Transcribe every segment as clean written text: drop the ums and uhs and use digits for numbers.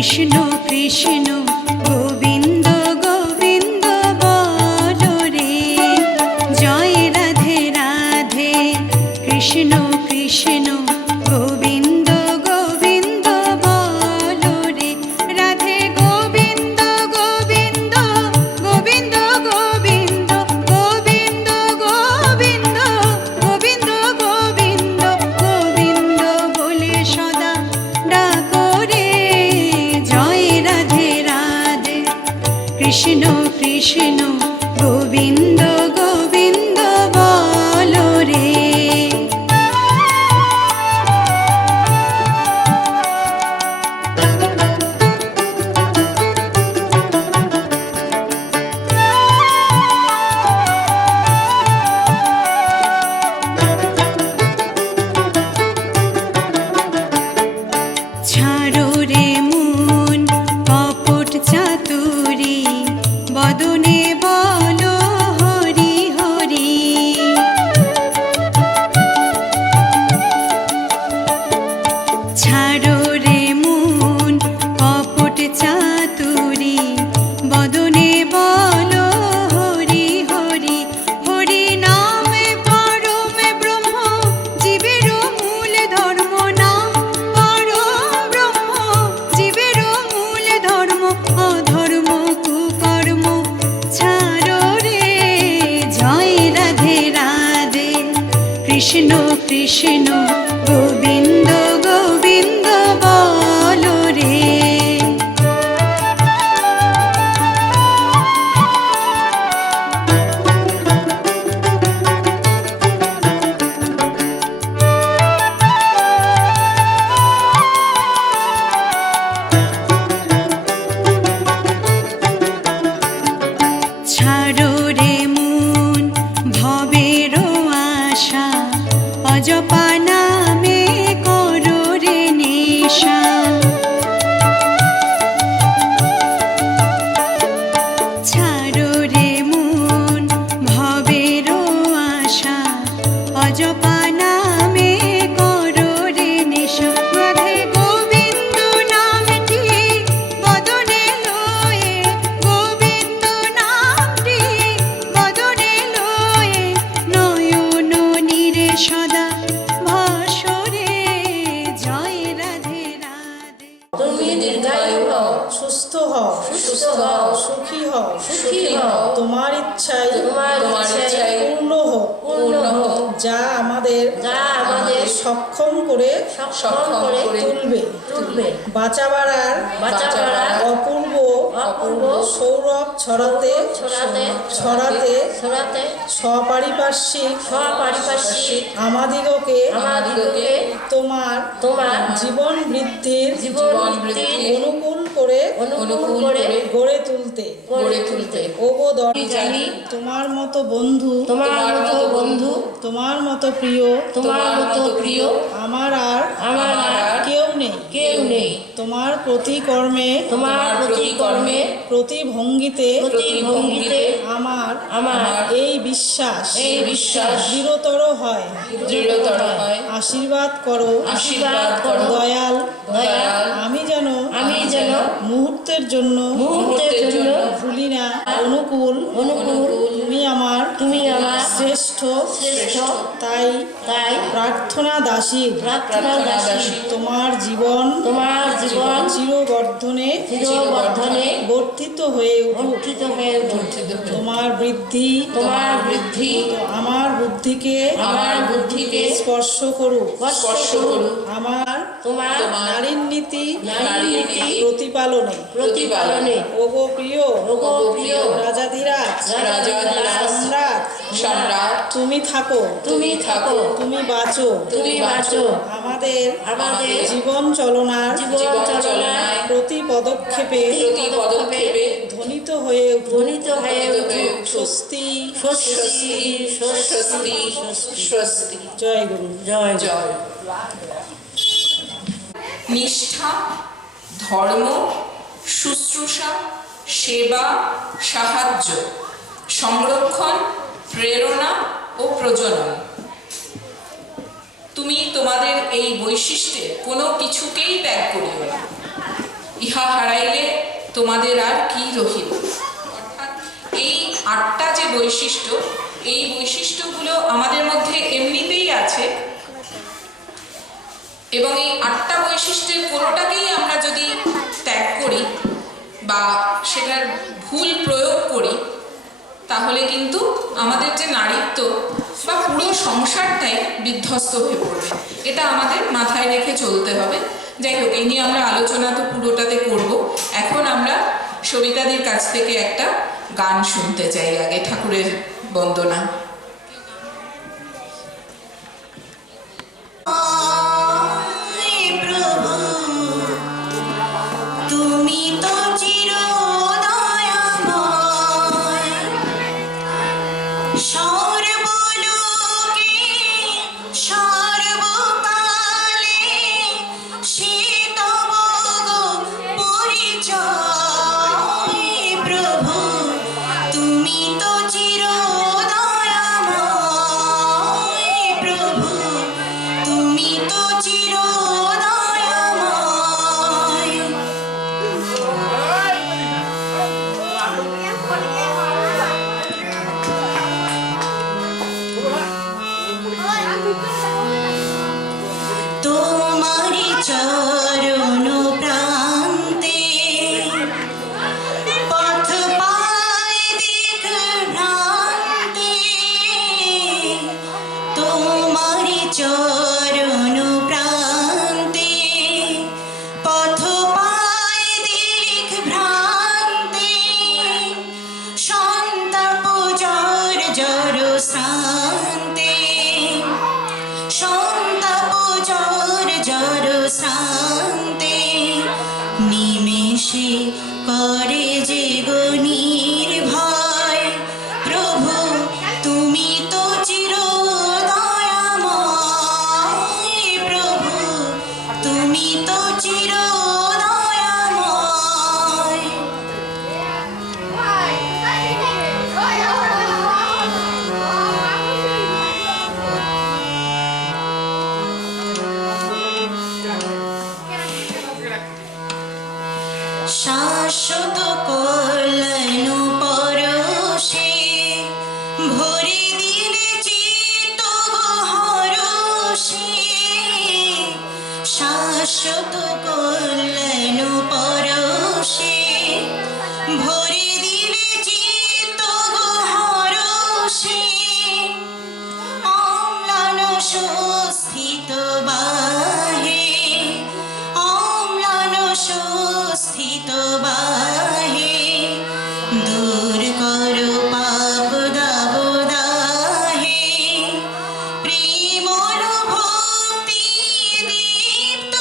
কৃষ্ণ কৃষ্ণ গোবিন্দ গোবিন্দ বলো রে, জয় রাধে রাধে। কৃষ্ণ কৃষ্ণ গোবিন্দ গোবিন্দ বলো রে, রাধে গোবিন্দ গোবিন্দ গোবিন্দ গোবিন্দ গোবিন্দ গোবিন্দ গোবিন্দ গোবিন্দ গোবিন্দ বলে সদা ডাকো রে, জয় রাধে রাধে। কৃষ্ণ কৃষ্ণ গোবিন্দ গোবিন্দ বলো রে। ছাড়ো রে মন কপট চাতুরি, বদনে বলো হরি হরি। ছাড়ো রে মন কপট চাতুরি, বদনে বলো হরি হরি। হরি নামে পরমে ব্রহ্ম, জীবের মূল ধর্ম। নাম পরম ব্রহ্ম, জীবের মূল ধর্ম। অধর্ম কুকর্ম ছাড়ো রে, জয় রাধে রাধে। কৃষ্ণ কৃষ্ণ গোবিন্দ গোবিন্দ বলো রে। ছাড়ো রে মন ভবের আশা, অজপা নামে করো রে নেশা। ছাড়ো রে মন ভবের আশা, অজপা নামে করো রে নেশা। রাধে গোবিন্দ নামটি বদনে লয়ে, গোবিন্দ নামটি বদনে লয়ে, নয়ন নীরে সদা ভাসরে, জয় রাধে রাধে। তুমি দীর্ঘায়ু হও, সুস্থ হও, সুস্থ হও, সুখী হও, সুখী হও। তোমার ইচ্ছায় তোমার ইচ্ছায় পূর্ণ হোক, পূর্ণ হোক। যা আমাদের সক্ষম করে সক্ষম করে তুলবে। বাঁচাবার আর অপূর্ব অপূর্ব সৌরভ ছড়াতে ছড়াতে সপারিপার্শ্বিক আমাদিগকে তোমার জীবন বৃদ্ধির অনুকূল করে গড়ে তুলতে। ওগো জানি তোমার মতো বন্ধু, তোমার মতো প্রিয় আমার আর কেউ নেই। তোমার প্রতি কর্মে প্রতি ভঙ্গিতে আমার এই বিশ্বাস দৃঢ়তর হয়। আশীর্বাদ করো দয়াল, আমি যেন মুহূর্তের জন্য ভুলি না অনুকূল। তুমি আমার শ্রেষ্ঠ, তাই প্রার্থনা দাসী। তোমার জীবন চিরবর্ধনে বর্ধিত হয়ে উঠুক। তোমার বৃদ্ধি আমার বুদ্ধিকে স্পর্শ করুক। আমার নারীর নীতি প্রতিপালনে ওগো প্রিয় রাজাধিরাজ সম্রাট, তুমি থাকো, তুমি বাঁচো। আমাদের জীবন চলনার প্রতি পদক্ষেপে ধ্বনিত হয়ে উঠুক স্বস্তি। জয় গুরু। জয়। নিষ্ঠা, ধর্ম, শুশ্রূষা, সেবা, সাহায্য, সংরক্ষণ, প্রেরণা ও প্রজনন। তুমি তোমাদের এই বৈশিষ্ট্যে কোনো কিছুকেই ত্যাগ করিও না। ইহা হারাইলে তোমাদের আর কি রহিল। অর্থাৎ এই 8টা যে বৈশিষ্ট্য, এই বৈশিষ্ট্যগুলো আমাদের মধ্যে এমনিতেই আছে, এবং এই 8টা বৈশিষ্ট্যের কোনোটাকেই আমরা যদি ত্যাগ করি বা সেটার ভুল প্রয়োগ করি, তাহলে কিন্তু আমাদের যে নারীত্ব বা পুরো সংসারটাই বিধ্বস্ত হয়ে পড়বে। এটা আমাদের মাথায় রেখে চলতে হবে। যাই হোক, এই নিয়ে আমরা আলোচনা তো পুরোটাতে করব। এখন আমরা সবিতাদির কাছ থেকে একটা গান শুনতে চাই, আগে ঠাকুরের বন্দনা। তুমি তো চিরদয়াময়, সর্বলোকে সর্বকালে সে তব গো পরিচয়। প্রভু তুমি তো চিরদয়াময়, প্রভু তুমি তো চিরদয়াময়। তোমারি চরণ প্রান্তে পথ পায় দিক ভ্রান্তে, তোমারি চরণ প্রান্তে পথ পায় দিক ভ্রান্তে, সন্তাপ জর জর শান্তে, সন্তাপ জর জর শান্তে, নিমেষে করে যে গো নির্ভয়। প্রভু তুমি তো চিরদয়াময়, প্রভু তুমি তো চিরদয়াময়। শাশ্বত কল্যাণ পরশে ভরে দিলে চিত্ত হরষে, শাশ্বত কল্যাণ পরশে ভরে দিলে চিত্ত হরষে, অম্লান সুস্থিত বাহে, অম্লান সুস্থিত বাহে, দূর করো পাপ দাব দাহে, প্রেম ভক্তি দীপ্ত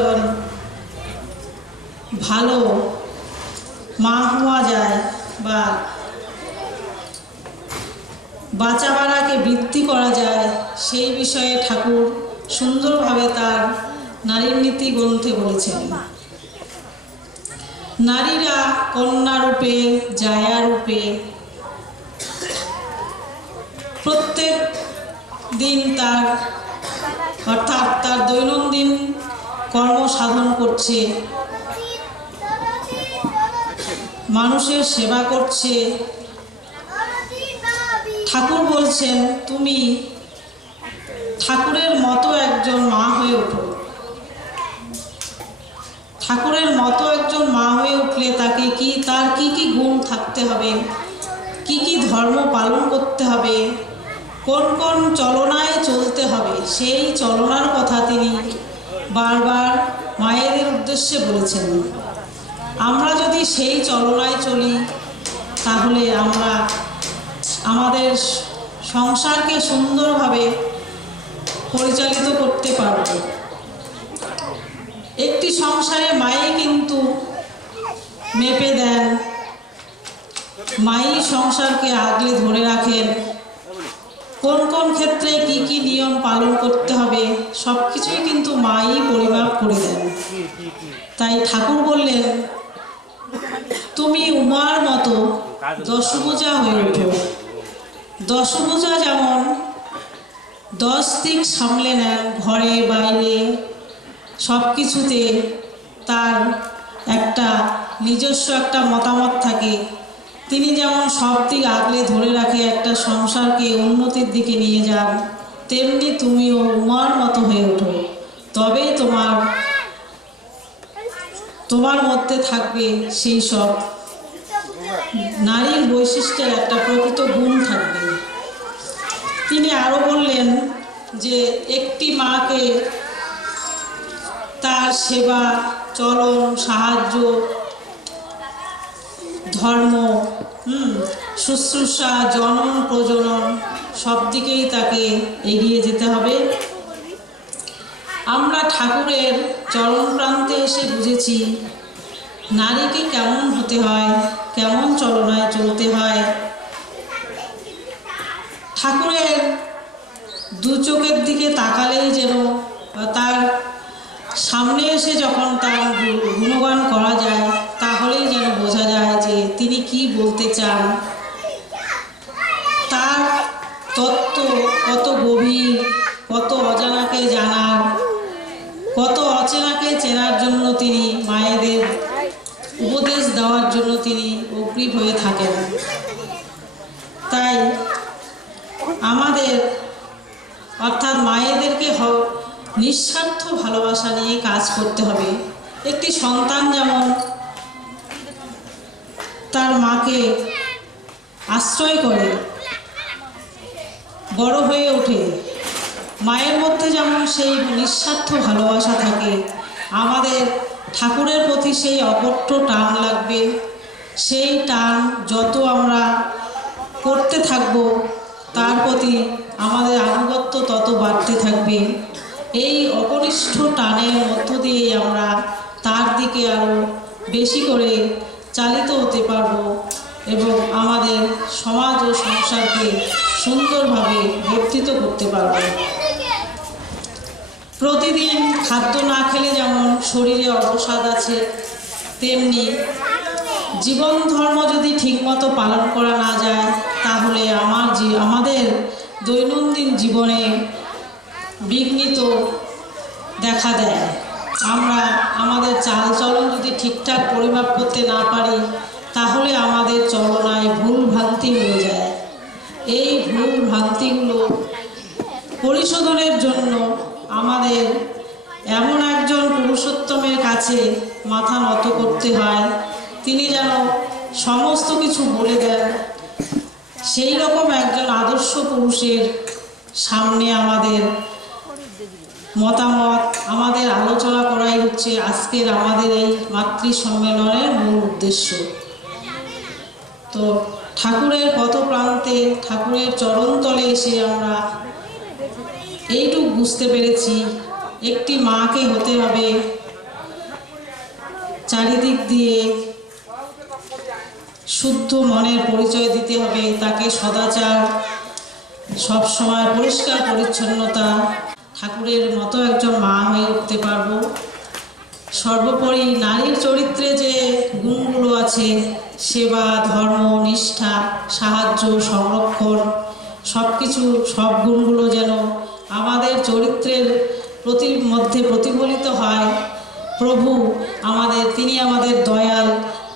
একজন ভালো মা হওয়া যায় বা বাঁচা বাড়াকে বৃদ্ধি করা যায়, সেই বিষয়ে ঠাকুর সুন্দরভাবে তার নারীর নীতি গ্রন্থে বলেছেন। নারীরা কন্যা রূপে, জায়া রূপে প্রত্যেক দিন তার অর্থাৎ তার দৈনন্দিন কর্ম সাধন করছে, মানুষের সেবা করছে। ঠাকুর বলছেন, তুমি ঠাকুরের মতো একজন মা হয়ে ওঠো। ঠাকুরের মতো একজন মা হয়ে উঠলে তার কি কি গুণ থাকতে হবে, কি কি ধর্ম পালন করতে হবে, কোন কোন চলনায় চলতে হবে, সেই চলনার কথা তিনি বারবার মায়েদের উদ্দেশ্যে বলেছেন। আমরা যদি সেই চলনায় চলি তাহলে আমরা আমাদের সংসারকে সুন্দরভাবে পরিচালিত করতে পারব। একটি সংসারে মাই কিন্তু মেপে দেন, মাই সংসারকে আগলে ধরে রাখেন। কোন কোন ক্ষেত্রে কি কি নিয়ম পালন করতে হবে সব কিছুই কিন্তু মাই পরিমাপ করে দেন। তাই ঠাকুর বললেন, তুমি উমার মতো দশভুজা হয়ে ওঠো। দশভুজা যেমন 10 দিক সামলে নেন, ঘরে বাইরে সব কিছুতে তার একটা নিজস্ব একটা মতামত থাকে। তিনি যেমন সব দিক আগলে ধরে রাখে, একটা সংসারকে উন্নতির দিকে নিয়ে যান, তেমনি তুমিও উমার মতো হয়ে ওঠো। তবেই তোমার মধ্যে থাকবে সেই সব নারীর বৈশিষ্ট্যের একটা প্রকৃত গুণ থাকবে। তিনি আরও বললেন যে একটি মাকে তার সেবা, চলন, সাহায্য, ধর্ম, শুশ্রূষা, জনন, প্রজনন সব দিকেই তাকে এগিয়ে যেতে হবে। আমরা ঠাকুরের চরণ প্রান্তে এসে বুঝেছি নারীকে কেমন হতে হয়, কেমন চলনায় চলতে হয়। ঠাকুরের দু চোখের দিকে তাকালেই যেন তার সামনে এসে যখন তার গুণগান করা যায় তাহলেই যেন বোঝা যায় যে তিনি কি বলতে চান। তার তত্ত্ব কত গভীর, কত অজানাকে জানার, কত অচেনাকে চেনার জন্য তিনি মায়েদের উপদেশ দেওয়ার জন্য তিনি অগ্রীব হয়ে থাকেন। তাই আমাদের অর্থাৎ মায়েদেরকে নিঃস্বার্থ ভালোবাসা নিয়ে কাজ করতে হবে। একটি সন্তান যেমন তার মাকে আশ্রয় করে বড় হয়ে ওঠে, মায়ের মধ্যে যেমন সেই নিঃস্বার্থ ভালোবাসা থাকে, আমাদের ঠাকুরের প্রতি সেই অপট্য টান লাগবে। সেই টান যত আমরা করতে থাকব তার প্রতি আমাদের আনুগত্য তত বাড়তে থাকবে। এই অপরিষ্ঠ টানের মধ্য দিয়েই আমরা তার দিকে আরও বেশি করে চালিত হতে পারব এবং আমাদের সমাজ ও সংসারকে সুন্দরভাবে বর্ধিত করতে পারব। প্রতিদিন খাদ্য না খেলে যেমন শরীরে অবসাদ আছে, তেমনি জীবন ধর্ম যদি ঠিকমতো পালন করা না যায় তাহলে আমাদের দৈনন্দিন জীবনে বিঘ্নিত দেখা দেয়। আমরা আমাদের চালচলন যদি ঠিকঠাক পরিমাপ করতে না পারি তাহলে আমাদের চলনায় ভুল ভ্রান্তি হয়ে যায়। এই ভুল ভ্রান্তিগুলো পরিশোধনের জন্য আমাদের এমন একজন পুরুষোত্তমের কাছে মাথা নত করতে হয়, তিনি যেন সমস্ত কিছু বলে দেন। সেই রকম একজন আদর্শ পুরুষের সামনে আমাদের মতামত, আমাদের আলোচনা করাই হচ্ছে আজকের আমাদের এই মাতৃ সম্মেলনের মূল উদ্দেশ্য। তো ঠাকুরের পথপ্রান্তে, ঠাকুরের চরণতলে এসে আমরা এইটুকু বুঝতে পেরেছি, একটি মাকে হতে হবে চারিদিক দিয়ে শুদ্ধ মনের পরিচয় দিতে হবে, তাকে সদাচার, সবসময় পরিষ্কার পরিচ্ছন্নতা, ঠাকুরের মতো একজন মা হয়ে উঠতে পারবো। সর্বোপরি নারীর চরিত্রে যে গুণগুলো আছে, সেবা, ধর্ম, নিষ্ঠা, সাহায্য, সংরক্ষণ, সব গুণগুলো যেন আমাদের চরিত্রের মধ্যে প্রতিফলিত হয়। প্রভু তিনি আমাদের দয়াল,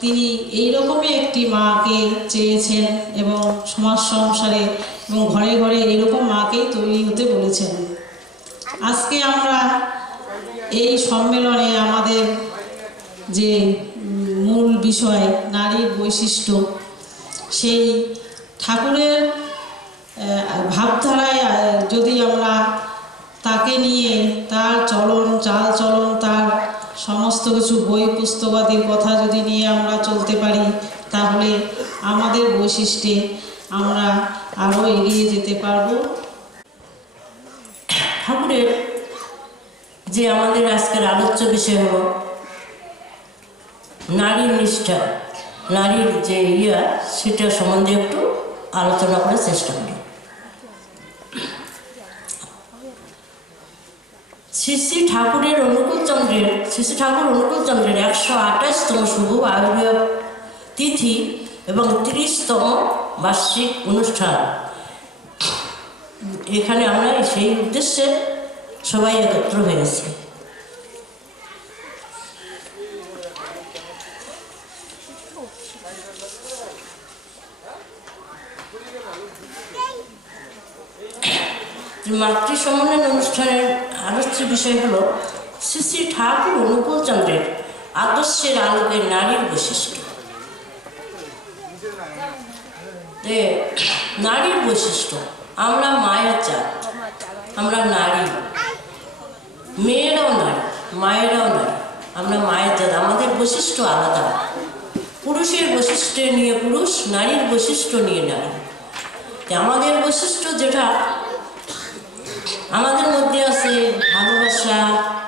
তিনি এইরকমই একটি মাকে চেয়েছেন এবং সমাজ সংসারে এবং ঘরে ঘরে এইরকম মাকেই তৈরি হতে বলেছেন। আজকে আমরা এই সম্মেলনে আমাদের যে মূল বিষয় নারীর বৈশিষ্ট্য, সেই ঠাকুরের ভাবধারায় যদি আমরা তাকে নিয়ে তার চলন চাল চলন, তার সমস্ত কিছু বই পুস্তকাদির কথা যদি নিয়ে আমরা চলতে পারি, তাহলে আমাদের বৈশিষ্ট্যে আমরা আরও এগিয়ে যেতে পারবো। ঠাকুরের যে আমাদের আজকের আলোচ্য বিষয় হলো নারীর নিষ্ঠা, নারীর যে সেটা সম্বন্ধে একটু আলোচনা করার চেষ্টা করি। শ্রী শ্রী ঠাকুর অনুকূলচন্দ্রের 128তম শুভ আবির্ভাব তিথি এবং 30তম বার্ষিক অনুষ্ঠান, এখানে আমরা সেই উদ্দেশ্যে সবাই একত্র হয়েছি। মাতৃ সম্মেলন অনুষ্ঠানের আলোচ্য বিষয় হলো শ্রী শ্রী ঠাকুর অনুকূলচন্দ্রের আদর্শের আলোকে নারীর বৈশিষ্ট্য। নারীর বৈশিষ্ট্য, আমরা মায়ের জাত, আমরা নারী, মেয়েরাও নারী, মায়েরাও নারী, আমরা মায়ের জাত, আমাদের বৈশিষ্ট্য আলাদা। পুরুষের বৈশিষ্ট্য নিয়ে পুরুষ, নারীর বৈশিষ্ট্য নিয়ে নারী। আমাদের বৈশিষ্ট্য যেটা আমাদের মধ্যে আছে ভালোবাসা,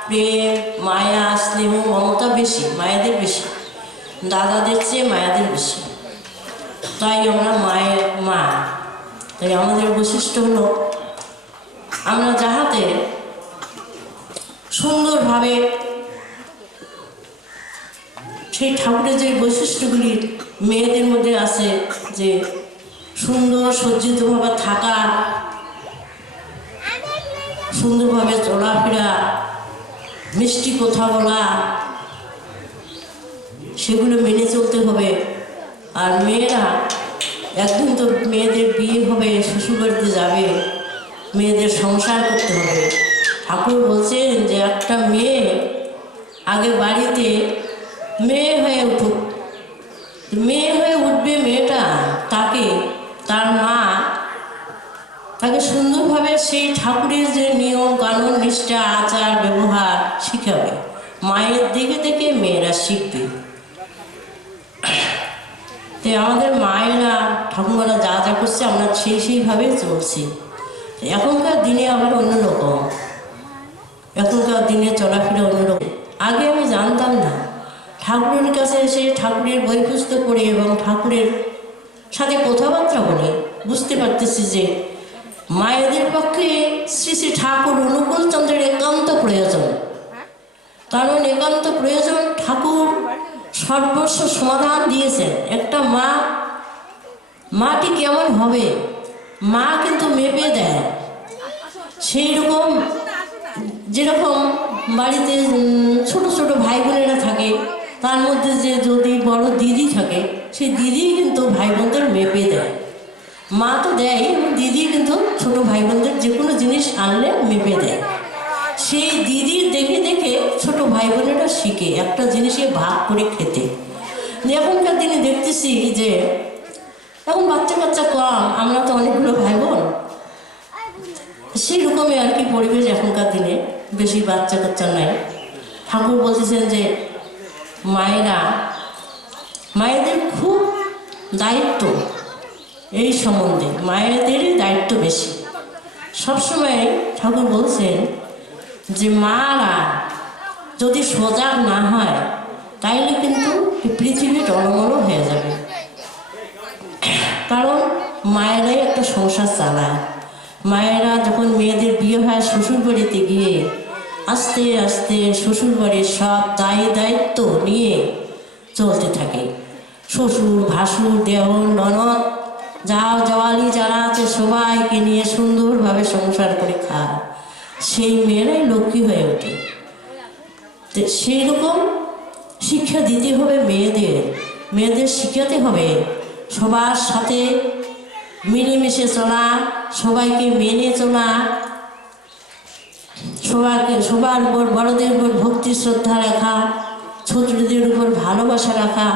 প্রেম, মায়া, স্নেহ, মমতা বেশি, মায়েদের বেশি, দাদাদের চেয়ে মায়েদের বেশি, তাই আমরা মা। তাই আমাদের বৈশিষ্ট্য হলো আমরা যাহাতে সুন্দরভাবে সেই ঠাকুরের যে বৈশিষ্ট্যগুলি মেয়েদের মধ্যে আছে, যে সুন্দর সজ্জিতভাবে থাকা, সুন্দরভাবে চলাফেরা, মিষ্টি কথা বলা, সেগুলো মেনে চলতে হবে। আর মেয়েরা একদিন তো মেয়েদের বিয়ে হবে, শ্বশুরবাড়িতে যাবে, মেয়েদের সংসার করতে হবে। ঠাকুর বলছেন যে একটা মেয়ে আগে বাড়িতে মেয়ে হয়ে উঠুক, মেয়ে হয়ে উঠবে মেয়েটা, তার মা তাকে সুন্দরভাবে সেই ঠাকুরের যে নিয়ম কানুন, নিষ্ঠা, আচার ব্যবহার শিখাবে। মায়ের দেখে দেখে মেয়েরা শিখবে। তাই আমাদের মায়েরা, ঠাকুমারা যা যা করছে আমরা সেইভাবে চলছি। এখনকার দিনে আবার অন্যরকম, এখনকার দিনে চলাফেরা অন্যরকম। আগে আমি জানতাম না, ঠাকুরের কাছে এসে ঠাকুরের বই পুস্তক পড়ে এবং ঠাকুরের সাথে কথাবার্তা বলে বুঝতে পারতেছি যে মায়েদের পক্ষে শ্রী শ্রী ঠাকুর অনুকূলচন্দ্রের একান্ত প্রয়োজন। কারণ একান্ত প্রয়োজন, ঠাকুর সর্বস্ব সমাধান দিয়েছেন। একটা মাটি কেমন হবে, মা কিন্তু মেপে দেয়। সেই রকম যেরকম বাড়িতে ছোট ছোট ভাই বোনেরা থাকে, তার মধ্যে যে যদি বড় দিদি থাকে, সেই দিদি কিন্তু ভাই বোনদের মেপে দেয়। মা তো দেয়, এবং দিদি কিন্তু ছোট ভাই বোনদের যে কোনো জিনিস আনলে মেপে দেয়। সেই দিদির দেখে দেখে ছোট ভাই বোনেরা শিখে একটা জিনিসে ভাগ করে খেতে। এখনকার দিনে দেখতেছি যে এখন বাচ্চা কাচ্চা কম, আমরা তো অনেকগুলো ভাই বোন, সেই রকমই আর কি পরিবেশ এখনকার দিনে, বেশি বাচ্চা কাচ্চা নাই। ঠাকুর বলতেছেন যে মায়েদের খুব দায়িত্ব, এই সম্বন্ধে মায়েদেরই দায়িত্ব বেশি। সবসময় ঠাকুর বলছেন যে মারা যদি সজাগ না হয় তাইলে কিন্তু এই পৃথিবী টলমল হয়ে যাবে। কারণ মায়েরাই একটা সংসার চালায়। মায়েরা যখন মেয়েদের বিয়ে হয় শ্বশুর বাড়িতে গিয়ে আস্তে আস্তে শ্বশুর বাড়ির সব দায়িত্ব নিয়ে চলতে থাকে। শ্বশুর ভাসুর দেওর ননদ জাওয়ালি যারা আছে সবাইকে নিয়ে সুন্দরভাবে সংসার করে খায়। সেই মেয়েরাই লক্ষ্মী হয়ে ওঠে। তো সেই রকম শিক্ষা দিতে হবে মেয়েদের শিখাতে হবে সবার সাথে মিলেমিশে চলা, সবাইকে মেনে চলা, সবার উপর বড়দের উপর ভক্তি শ্রদ্ধা রাখা, ছোটদের উপর ভালোবাসা রাখা,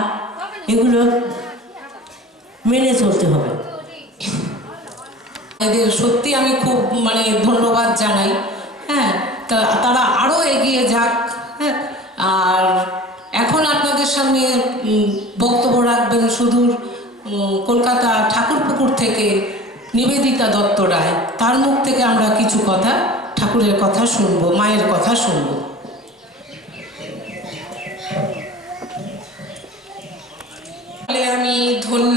এগুলো মেনে চলতে হবে। এদের সত্যি আমি খুব ধন্যবাদ জানাই। হ্যাঁ, তারা আরও এগিয়ে যাক। হ্যাঁ, আর এখন আপনাদের সামনে বক্তব্য রাখবেন সুদূর কলকাতা ঠাকুরপুকুর থেকে নিবেদিতা দত্ত রায়। তার মুখ থেকে আমরা কিছু কথা, ঠাকুরের কথা শুনবো, মায়ের কথা শুনবো। আমি ধন্য।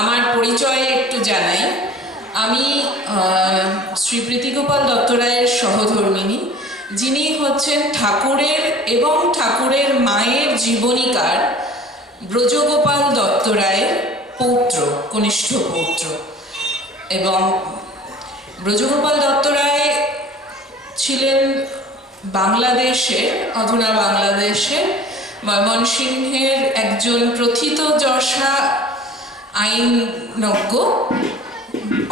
আমার পরিচয় একটু জানাই। আমি শ্রী প্রীতিগোপাল দত্ত রায়ের সহধর্মিণী, যিনি হচ্ছেন ঠাকুরের এবং ঠাকুরের মায়ের জীবনীকার ব্রজগোপাল দত্ত রায়ের পৌত্র, কনিষ্ঠ পৌত্র। এবং ব্রজগোপাল দত্ত রায় ছিলেন বাংলাদেশের, অধুনা বাংলাদেশের ময়মনসিংহের একজন প্রথিতযশা আইনজ্ঞ।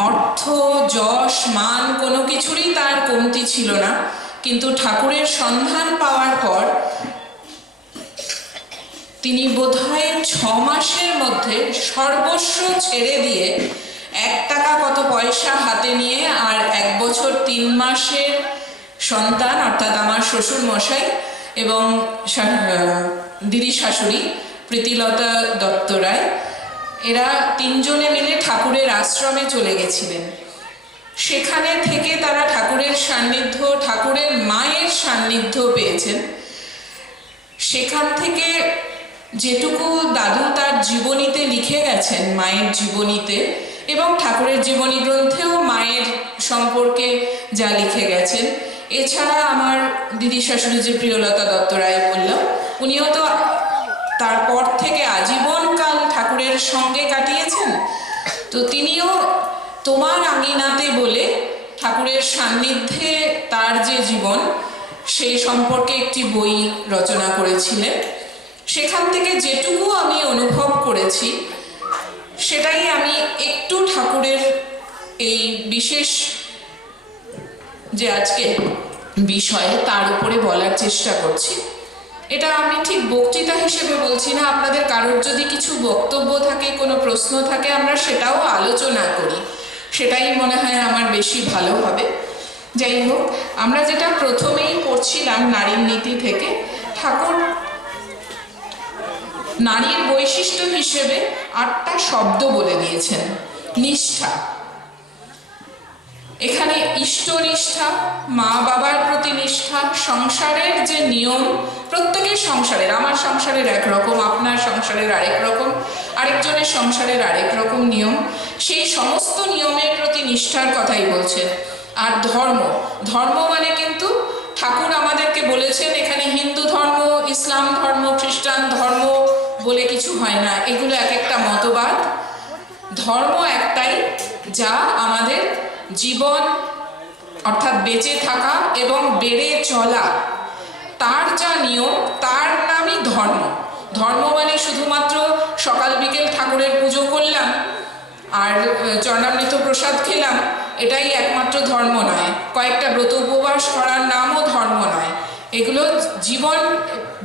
অর্থ, যশ, মান কোনো কিছুরই তার কমতি ছিল না, কিন্তু ঠাকুরের সন্ধান পাওয়ার পর তিনি বোধহয় 6 মাসের মধ্যে সর্বস্ব ছেড়ে দিয়ে 1 টাকা কত পয়সা হাতে নিয়ে আর 1 বছর 3 মাসের সন্তান অর্থাৎ আমার শ্বশুর মশাই এবং দিদি শাশুড়ি প্রীতিলতা দত্ত রায়, এরা 3 জনে মিলে ঠাকুরের আশ্রমে চলে গেছিলেন। সেখানে থেকে তারা ঠাকুরের সান্নিধ্য, ঠাকুরের মায়ের সান্নিধ্য পেয়েছেন। সেখান থেকে যেটুকু দাদু তার জীবনীতে লিখে গেছেন, মায়ের জীবনীতে এবং ঠাকুরের জীবনী গ্রন্থেও মায়ের সম্পর্কে যা লিখে গেছেন, এছাড়া আমার দিদি শাশুড়ি যে প্রিয়লতা দত্ত রায় বললাম, উনিও তো তারপর থেকে আজীবনকাল ঠাকুরের সঙ্গে কাটিয়েছেন। তো তিনিও তোমার আঙিনাতে বলে ঠাকুরের সান্নিধ্যে তার যে জীবন সেই সম্পর্কে একটি বই রচনা করেছিলেন। সেখান থেকে যেটুকু আমি অনুভব করেছি সেটাই আমি একটু ঠাকুরের এই বিশেষ যে আজকে বিষয় তার উপরে বলার চেষ্টা করছি। এটা আমি ঠিক বক্তৃতা হিসেবে বলছি না। আপনাদের কারোর যদি কিছু বক্তব্য থাকে, কোনো প্রশ্ন থাকে, আমরা সেটাও আলোচনা করি, সেটাই মনে হয় আমার বেশি ভালো হবে। যাই হোক, আমরা যেটা প্রথমেই পড়ছিলাম নারীর নীতি থেকে, ঠাকুর নারীর বৈশিষ্ট্য হিসেবে 8টা শব্দ বলে দিয়েছেন। নিষ্ঠা, এখানে ইষ্টনিষ্ঠা, মা বাবার প্রতি নিষ্ঠা, সংসারের যে নিয়ম, প্রত্যেকের সংসারের, আমার সংসারের একরকম, আপনার সংসারের আরেক রকম, আরেকজনের সংসারের আরেক রকম নিয়ম, সেই সমস্ত নিয়মের প্রতি নিষ্ঠার কথাই বলছেন। আর ধর্ম, ধর্ম মানে কিন্তু ঠাকুর আমাদেরকে বলেছেন এখানে হিন্দু ধর্ম, ইসলাম ধর্ম, খ্রিস্টান ধর্ম বলে কিছু হয় না, এগুলো এক একটা মতবাদ। ধর্ম একটাই, যা আমাদের জীবন অর্থাৎ বেঁচে থাকা এবং বেড়ে চলা, তার যা নিয়ম, তার নামই ধর্ম। ধর্ম মানে শুধুমাত্র সকাল বিকেল ঠাকুরের পুজো করলাম আর চরণামৃত প্রসাদ খেলাম, এটাই একমাত্র ধর্ম নয়। কয়েকটা ব্রত উপবাস করার নামও ধর্ম নয়। এগুলো জীবন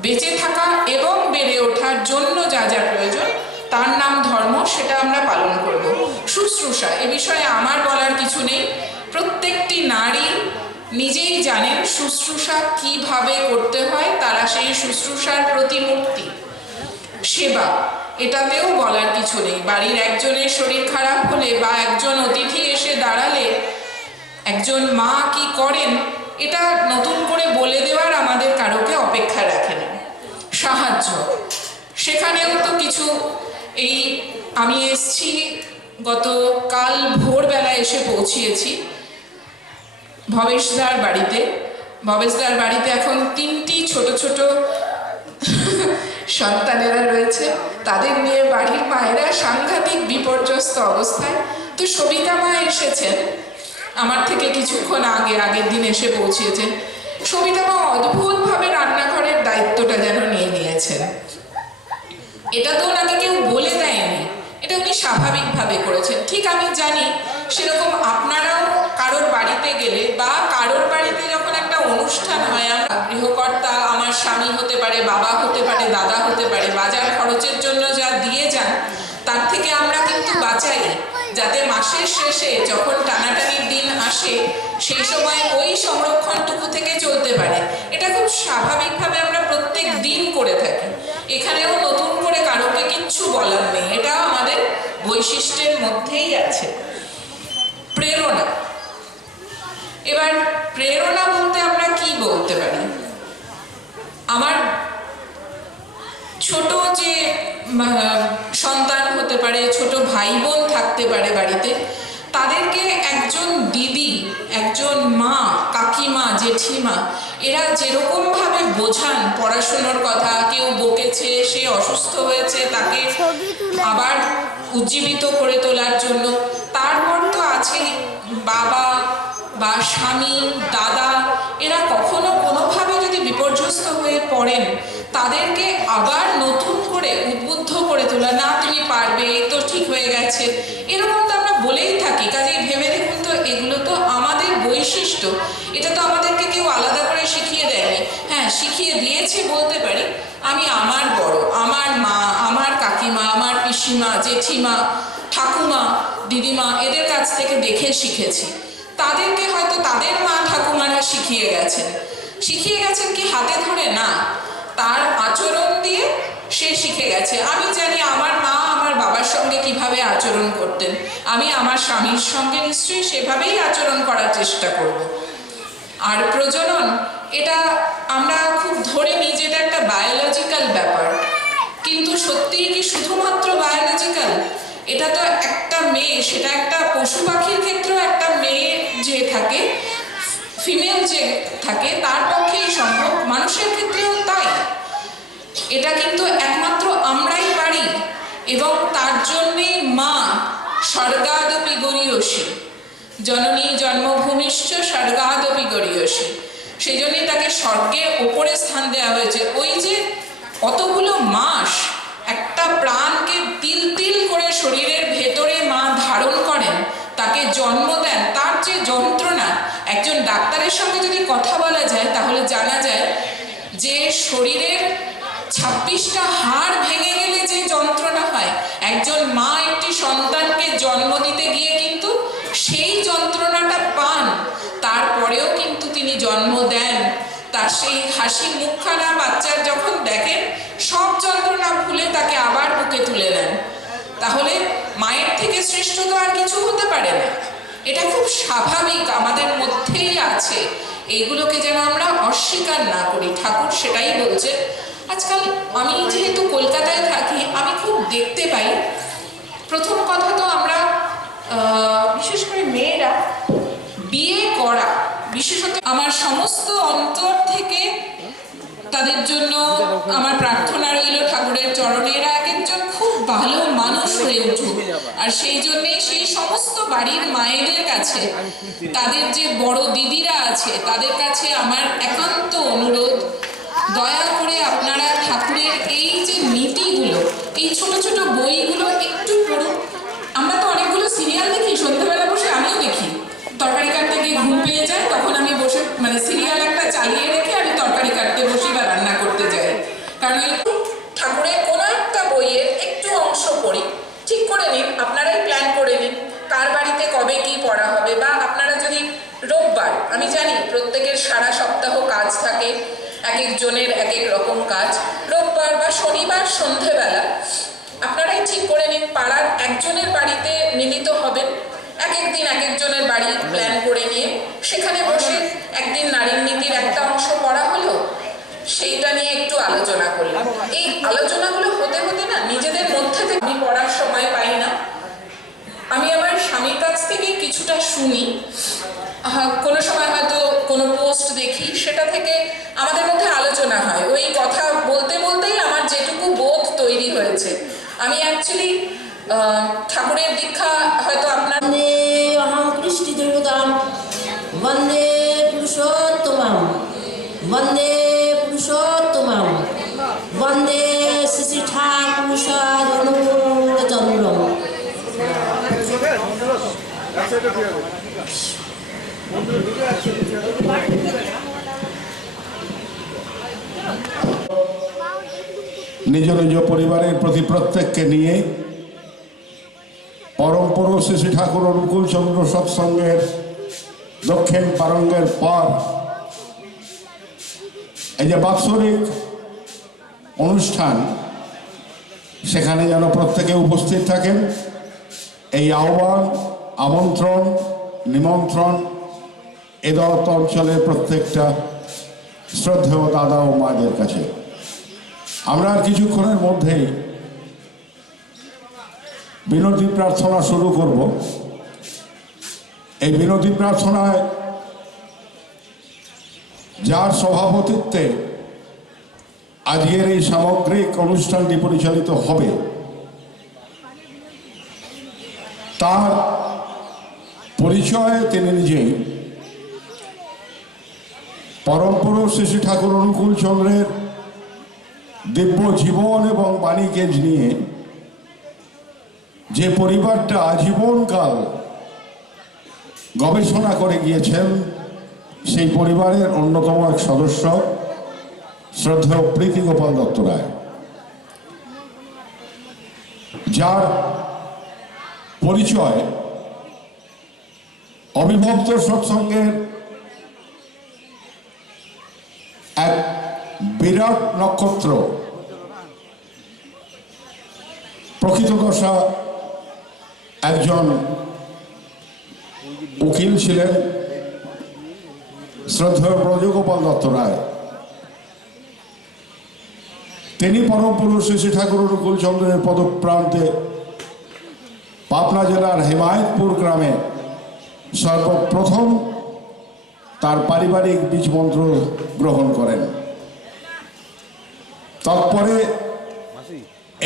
বেঁচে থাকা এবং বেড়ে ওঠার জন্য যা যা প্রয়োজন তার নাম ধর্ম, সেটা আমরা পালন করব। শুশ্রূষা, এ বিষয়ে আমার বলার কিছু নেই। প্রত্যেকটি নারী নিজেই জানেন শুশ্রূষা কিভাবে করতে হয়, তারা সেই শুশ্রূষার প্রতিমূর্তি। সেবা, এটাতেও বলার কিছু নেই। বাড়ির একজনের শরীর খারাপ হলে বা একজন অতিথি এসে দাঁড়ালে একজন মা কি করেন, এটা নতুন করে বলে দেওয়ার আমাদের কারোকে অপেক্ষা রাখে না। সাহায্য, সেখানেও তো কিছু এই আমি এসছি গতকাল ভোরবেলা এসে পৌঁছিয়েছি ভবেশদার বাড়িতে। ভবেশদার বাড়িতে এখন 3টি ছোট ছোট সন্তানেরা রয়েছে, তাদের নিয়ে বাড়ির মায়েরা সাংঘাতিক বিপর্যস্ত অবস্থায়। তো সবিতা মা এসেছেন আমার থেকে কিছুক্ষণ আগের দিন এসে পৌঁছিয়েছেন। সবিতা মা অদ্ভুতভাবে রান্নাঘরের দায়িত্বটা যেন নিয়ে নিয়েছেন। এটা তো ওনাকে কেউ বলে দেয়নি, এটা উনি স্বাভাবিকভাবে করেছেন। ঠিক আমি জানি সেরকম আপনারাও কারোর বাড়িতে গেলে বা কারোর বাড়িতে যখন একটা অনুষ্ঠান হয়, আমরা গৃহকর্তা আমার স্বামী হতে পারে, বাবা হতে পারে, দাদা হতে পারে, বাজার খরচের জন্য যা দিয়ে যান তার থেকে আমরা কিন্তু বাঁচাই, যাতে মাসের শেষে যখন টানাটানির দিন আসে সেই সময় ওই সংরক্ষণটুকু থেকে চলতে পারে। এটা খুব স্বাভাবিকভাবে আমরা প্রত্যেক দিন করে থাকি। এখানেও নতুন করে কারোকে কিচ্ছু বলার নেই, এটা আমাদের বৈশিষ্ট্যের মধ্যেই আছে। প্রেরণা। এবার প্রেরণা বলতে আমরা কি বলতে পারি? আমার ছোট যে সন্তান হতে পারে, ছোট ভাই বোন থাকতে পারে বাড়িতে, তাদেরকে একজন দিদি, একজন মা, কাকিমা, জেঠিমা এরা যেরকমভাবে বোঝান পড়াশুনোর কথা, কেউ বকেছে, সে অসুস্থ হয়েছে, তাকে আবার উজ্জীবিত করে তোলার জন্য, তারপর তো আছেই বাবা বা স্বামী, দাদা, এরা কখনো কোনোভাবে যদি বিপর্যস্ত হয়ে পড়েন তাদেরকে আবার নতুন করে উদ্বুদ্ধ করে তোলা, না তুমি পারবে, এই তো ঠিক হয়ে গেছে, এরকম তো আমরা বলেই থাকি। কাজেই ভেবে দেখুন তো, এগুলো তো আমাদের বৈশিষ্ট্য, এটা তো আমাদেরকে কেউ আলাদা করে শিখিয়ে দেয়নি। হ্যাঁ, শিখিয়ে দিয়েছে বলতে পারি আমি আমার বড়, আমার মা, আমার কাকিমা, আমার পিসিমা, জেঠিমা, ঠাকুমা, দিদিমা এদের কাছ থেকে দেখে শিখেছি। তাদেরকে হয়তো তাদের মা ঠাকুমারা শিখিয়ে গেছেন কি হাতে ধরে না, তার আচরণ দিয়ে সে শিখে গেছে। আমি জানি আমার মা আমার বাবার সঙ্গে কিভাবে আচরণ করতেন, আমি আমার স্বামীর সঙ্গে নিশ্চয়ই সেভাবেই আচরণ করার চেষ্টা করব। আর প্রজনন, এটা আমরা খুব ধরে নিই যে এটা একটা বায়োলজিক্যাল ব্যাপার, কিন্তু সত্যিই কি শুধুমাত্র বায়োলজিক্যাল? এটা তো একটা মেয়ে, সেটা একটা পশু পাখির ক্ষেত্রেও একটা মেয়ে যে থাকে, ফিমেল যে থাকে, তার পক্ষেই সম্ভব, মানুষের ক্ষেত্রেও তাই। এটা কিন্তু একমাত্র আমরাই পারি, এবং তার জন্যে মা স্বর্গাদপি গরীয়সী, জননী জন্মভূমিশ্চ স্বর্গাদপি গরীয়সী, সেই জন্যই তাকে স্বর্গের ওপরে স্থান দেওয়া হয়েছে। ওই যে অতগুলো মাস একটা প্রাণকে তিল তিল করে শরীরের ভেতরে মা ধারণ করেন, তাকে জন্ম দেন, তার যে যন্ত্রণা, একজন ডাক্তারের সঙ্গে যদি কথা বলা যায় তাহলে জানা যায় যে শরীরের 26টা হাড় ভেঙে গেলে যে যন্ত্রণা হয়, একজন মা একটি সন্তানকে জন্ম দিতে গিয়ে কিন্তু সেই যন্ত্রণাটা পান, তারপরেও কিন্তু তিনি জন্ম দেন। তার সেই হাসি মুখখানা বাচ্চার যখন দেখেন, সব যন্ত্রণা ভুলে তাকে আবার বুকে তুলে নেন। তাহলে মায়ের থেকে শ্রেষ্ঠ তো আর কিছু হতে পারে না। এটা খুব স্বাভাবিক, আমাদের মধ্যেই আছে, এইগুলোকে যেন আমরা অস্বীকার না করি। ঠাকুর সেটাই বলছে। আজকাল আমি যেহেতু কলকাতায় থাকি, আমি খুব দেখতে পাই, প্রথম কথা তো আমরা বিশেষ করে মেয়েরা বিয়ে করা, বিশেষত আমার সমস্ত অন্তর থেকে তাদের জন্য আমার প্রার্থনা রইল ঠাকুরের চরণে, এরা এক একজন খুব ভালো মানুষ হয়ে উঠুক। আর সেই জন্যেই সেই সমস্ত বাড়ির মায়েদের কাছে, তাদের যে বড় দিদিরা আছে তাদের কাছে আমার একান্ত অনুরোধ, দয়া করে আপনারা ঠাকুরের এই যে নীতিগুলো, এই ছোট ছোট বইগুলো একটু পড়ুন। আমরা তো অনেকগুলো সিরিয়াল দেখি, সন্ধ্যাবেলা বসে আমিও দেখি, তরকারি কাটতে গিয়ে ঘুম পেয়ে যায়, তখন আমি বসে সিরিয়াল একটা চালিয়ে রেখে আমি তরকারি কাটতে বসি বা রান্না করতে যাই। কারণ ঠাকুরের কোনো একটা বইয়ের একটু অংশ পড়ি, ঠিক করে নিন, আপনারাই প্ল্যান করে নিন কার বাড়িতে কবে কি পড়া হবে। বা আপনারা যদি রোববার, আমি জানি প্রত্যেকের সারা সপ্তাহ কাজ থাকে, এক একজনের এক এক রকম কাজ, রোববার বা শনিবার সন্ধেবেলা আপনারাই ঠিক করে নিন পাড়ার একজনের বাড়িতে মিলিত হবেন। এক একদিন এক একজনের বাড়ি প্ল্যান করে নিয়ে সেখানে বসে একদিন নারীর নীতির একটা অংশ পড়া হলো, সেইটা নিয়ে একটু আলোচনা করলাম। এই আলোচনাগুলো হতে থেকে কিছুটা শুনি, কোনো সময় হয়তো কোনো পোস্ট দেখি, সেটা থেকে আমাদের মধ্যে আলোচনা হয়। ওই কথা বলতে বলতেই আমার যেটুকু বোধ তৈরি হয়েছে, আমি অ্যাকচুয়ালি ঠাকুরের দীক্ষা হয়তো আপনার বন্দে অহং কৃষ্টি দেবতাম বন্দে পুরুষোত্তমাম বন্দে পুরুষোত্তমাম বন্দে শ্রী ঠাকুর চন্দ্রম। নিজ নিজ পরিবারের প্রতি প্রত্যেককে নিয়ে পরম পুরুষ শ্রী ঠাকুর অনুকূল চন্দ্র সৎসঙ্গের দক্ষিণ পারঙ্গের পর এই যে বাৎসরিক অনুষ্ঠান, সেখানে যেন প্রত্যেকে উপস্থিত থাকেন, এই আহ্বান, আমন্ত্রণ, নিমন্ত্রণ এদত অঞ্চলের প্রত্যেকটা শ্রদ্ধেয় দাদা ও মাদের কাছে। আমরা আর কিছুক্ষণের মধ্যেই বিনতি প্রার্থনা শুরু করব। এই বিনতি প্রার্থনায় যার সভাপতিত্বে আজকের এই সামগ্রিক অনুষ্ঠানটি পরিচালিত হবে, তার পরিচয় তিনি নিজেই পরম পুরুষ শ্রী ঠাকুর অনুকূল চন্দ্রের দিব্য জীবন এবং বাণীকে নিয়ে যে পরিবারটা আজীবনকাল গবেষণা করে গিয়েছেন, সেই পরিবারের অন্যতম এক সদস্য শ্রদ্ধেয় প্রীতি গোপাল দত্ত রায়, যার পরিচয় অবিভক্ত সৎসঙ্গের এক বিরাট নক্ষত্র, প্রকৃত দশা একজন উকিল ছিলেন শ্রদ্ধেয় ব্রজগোপাল দত্ত রায়। তিনি পরম পুরুষ শ্রী ঠাকুর অনুকূল চন্দ্রের পদপ্রান্তে পাবনা জেলার হেমায়তপুর গ্রামে সর্বপ্রথম তার পারিবারিক বীজ মন্ত্র গ্রহণ করেন। তারপরে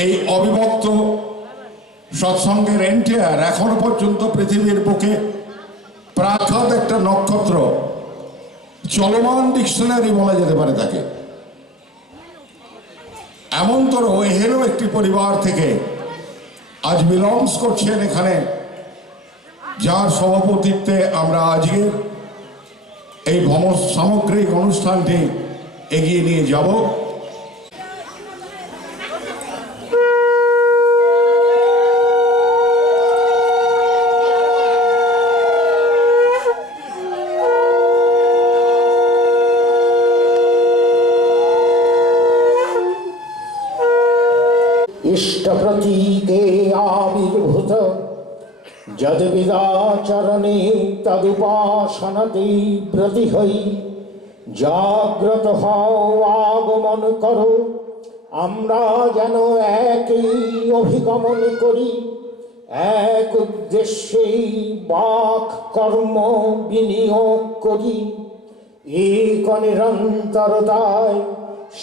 এই অবিভক্ত সৎসঙ্গের এন্টায়ার এখনো পর্যন্ত পৃথিবীর বুকে প্রাখ্যাত একটা নক্ষত্র, চলমান ডিকশনারি বলা যেতে পারে তাকে। এমনতর এহেরও একটি পরিবার থেকে আজ বিলংস করছেন এখানে, যার সভাপতিত্বে আমরা আজকের এই সামগ্রিক অনুষ্ঠানটি এগিয়ে নিয়ে যাব। इष्टप्रतीके आविर्भूत यद्विदाचरणे तदुपासनते ब्रति हई जाग्रत हও আগমন করো আমরা যেন একই অভিগমন করি এক উদ্দেশ্যেই বাক কর্ম বিনিয়োগ করি এক নিরন্তরতায়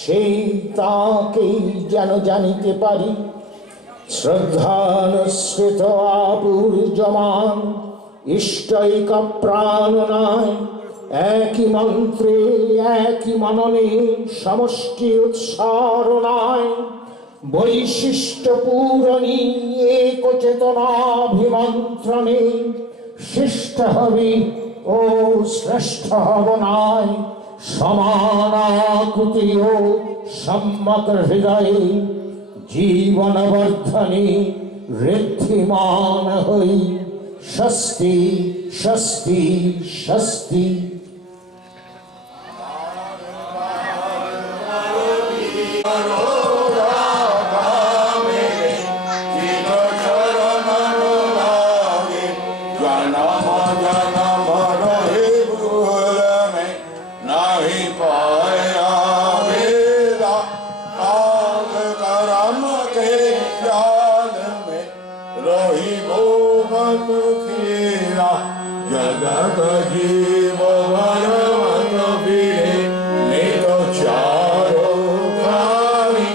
সেই তাকেই যেন জানিতে পারি শ্রদ্ধানুসৃত আপূর্যমান ইষ্টৈক প্রাণনায় একই মন্ত্রে একই মননে সমষ্টি উৎসারণায় বৈশিষ্ট্য পূরণী এক চেতনাভিমন্ত্রণে শিষ্ট হবি ও শ্রেষ্ঠ হবনায় সমানাকুতি ও সম্যক হৃদয়ে জীবনবর্ধনে ঋদ্ধিমান হই স্বস্তি স্বস্তি স্বস্তি। रही भोगत खीरा जगत जीव भगवत बीरे नित चारो खाई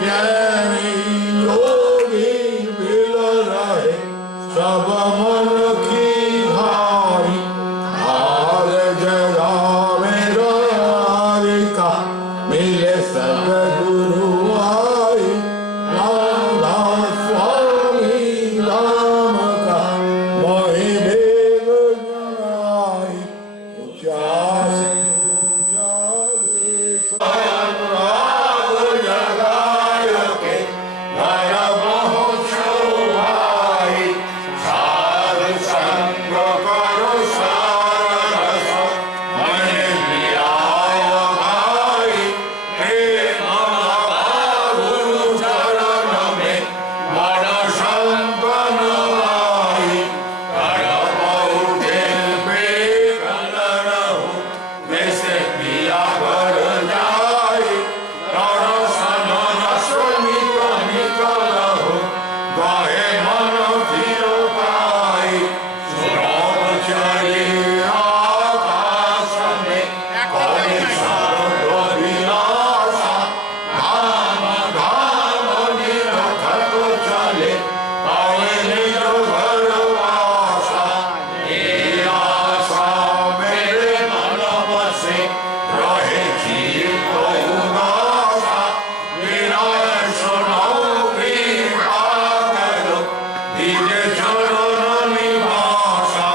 ज्ञानी योगी बिल रहे सब मन की भाई हाल जगा मेरा का मिले सदगुरु आई राधा स्वामी राम का मोहि बेग जनाई उचासे उचाले राग जगाय के घर बहुत शोभाई साध संग करो सारस मन लियाय भाई हे गुरु चरण में मन संपन आई कर बहुते बेकल रहूं जैसे पिया घर जाई दर्शन रश्मिक निकलहु गाहे मन फिर पाई सुरभ चढ़ी आकाश में कोई सर्वविनाशा धाम धाम निरखत चले पावे निज घर वासा ये आशा मेरे मन बसे रहे जीव उदासा विनय सुनाओ कृपा करो दीजे चरण निवासा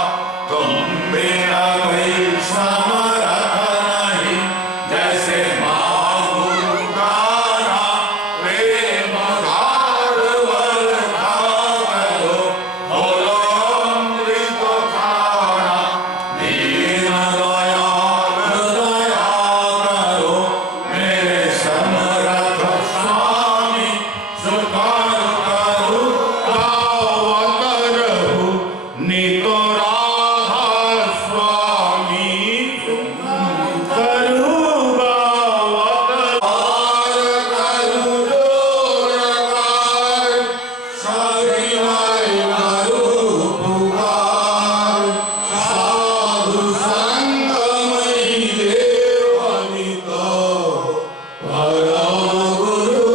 तुम बिना कोई समरथ नहीं जैसे माँ गाना प्रेम धार वर्षा करो बोलो अमृत खाना दीन दयाल दया करो मेरे समरथ स्वामी सुकर करो गावत रहूं नित राधा स्वामी करो गावत करो जोरगार सविनय करो पुकार साधु संग मई देवनित परम गुरु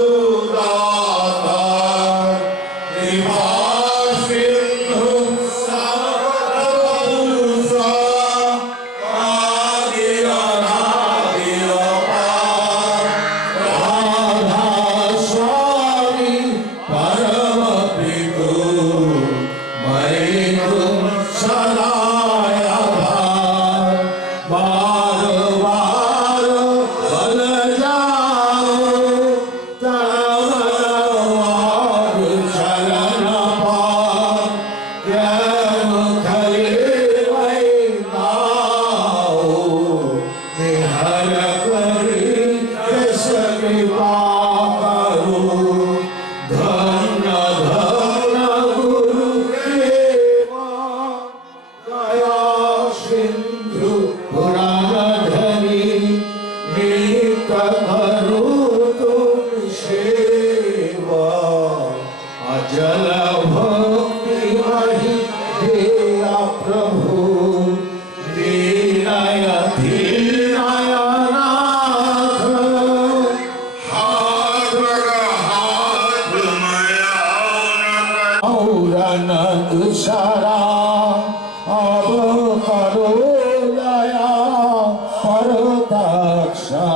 दाता कृपा सिंधु सर्वपुरुषा आदिर नादिर पार राधा स्वामी परम पितु मैं तुम सदा आभार बार बार बल जाओ तब और चरण पार ज्ञान खले वै गाओ निहर करी कृष कृपा करो धन्य धन्य गुरु देवा दया सिंधु पुराण धनी नित करो तुम सेवा अजल भक्ति वही दिया प्रभु दीनय धीनय नाथ हाथ लगा हाथ औरनग सारा अब करो दया परदाक्षा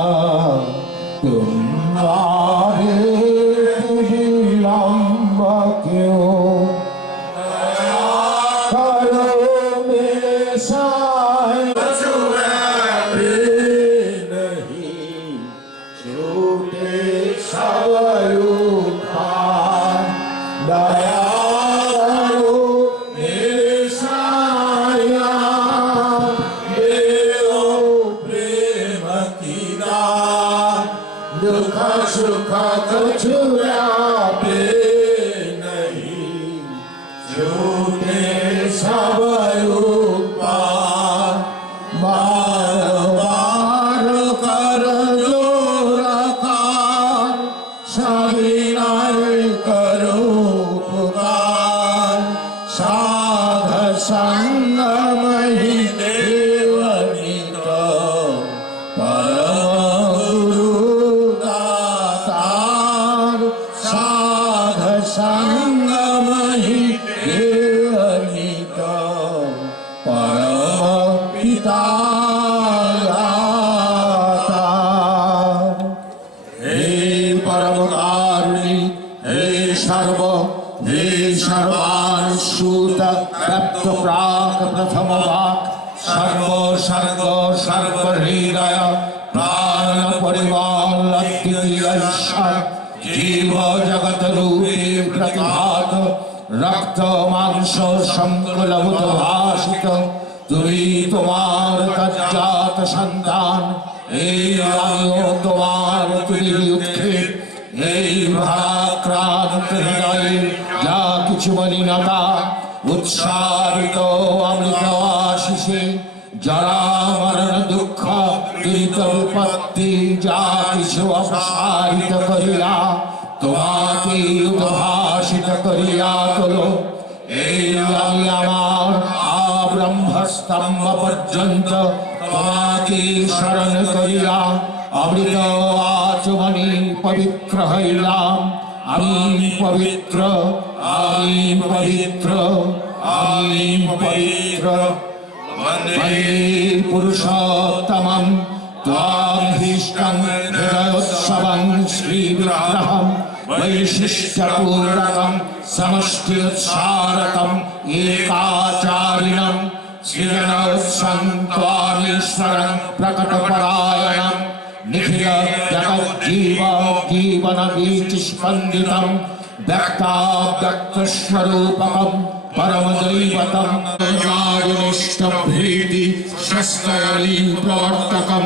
तुम्हारे विलंब क्यों करो मेरे साय नहीं छोटे सवरू दया करो मेरे সঙ্গমহি হে অনিত পরম পিতা হে পরম কারুণী হে সর্বানুসূত ব্যক্ত প্রাক প্রথম বাক সর্ব সর্বহৃদয় প্রাণ পরিমল ঈশ্বর জীব জগত রূপে প্রতিভাত রক্ত মাংস সংকলভূত ভাষিত তুমি তোমার তজ্জাত সন্তান এই আমিও তোমার তুলি উৎক্ষেপ এই ভারাক্রান্ত হৃদয়ে যা কিছু মলিনতা উৎসারিত অমৃত আশিসে যারা মরণ দুঃখ দুরিত বিপত্তি যা কিছু অপসারিত করিয়া তোমাকে উদ্ভাসিত করিয়া তোলো এই আমি আমার ব্রহ্মস্তম্ভ পর্যন্ত তোমাকে স্মরণ করিয়া অমৃত আচমনি পবিত্র হইলাম আমি পবিত্র আমি পবিত্র আমি পবিত্র বন্দে পুরুষোত্তমম ত্বামভীষ্টং হৃদয়োৎসবং শ্রীবিগ্রহম বৈশিষ্ট্যপূর্ণকম সমষ্টিউৎসারকম একাচারিণম সৃজনোৎসং ত্বামীশ্বরং প্রকটপরায়ণম নিখিল জগজ্জীবন বীচিস্পন্দিতম ব্যক্তাব্যক্তস্বরূপকম परमदैवतं राजनिष्ठभीति शस्त्रयली प्रवर्तकं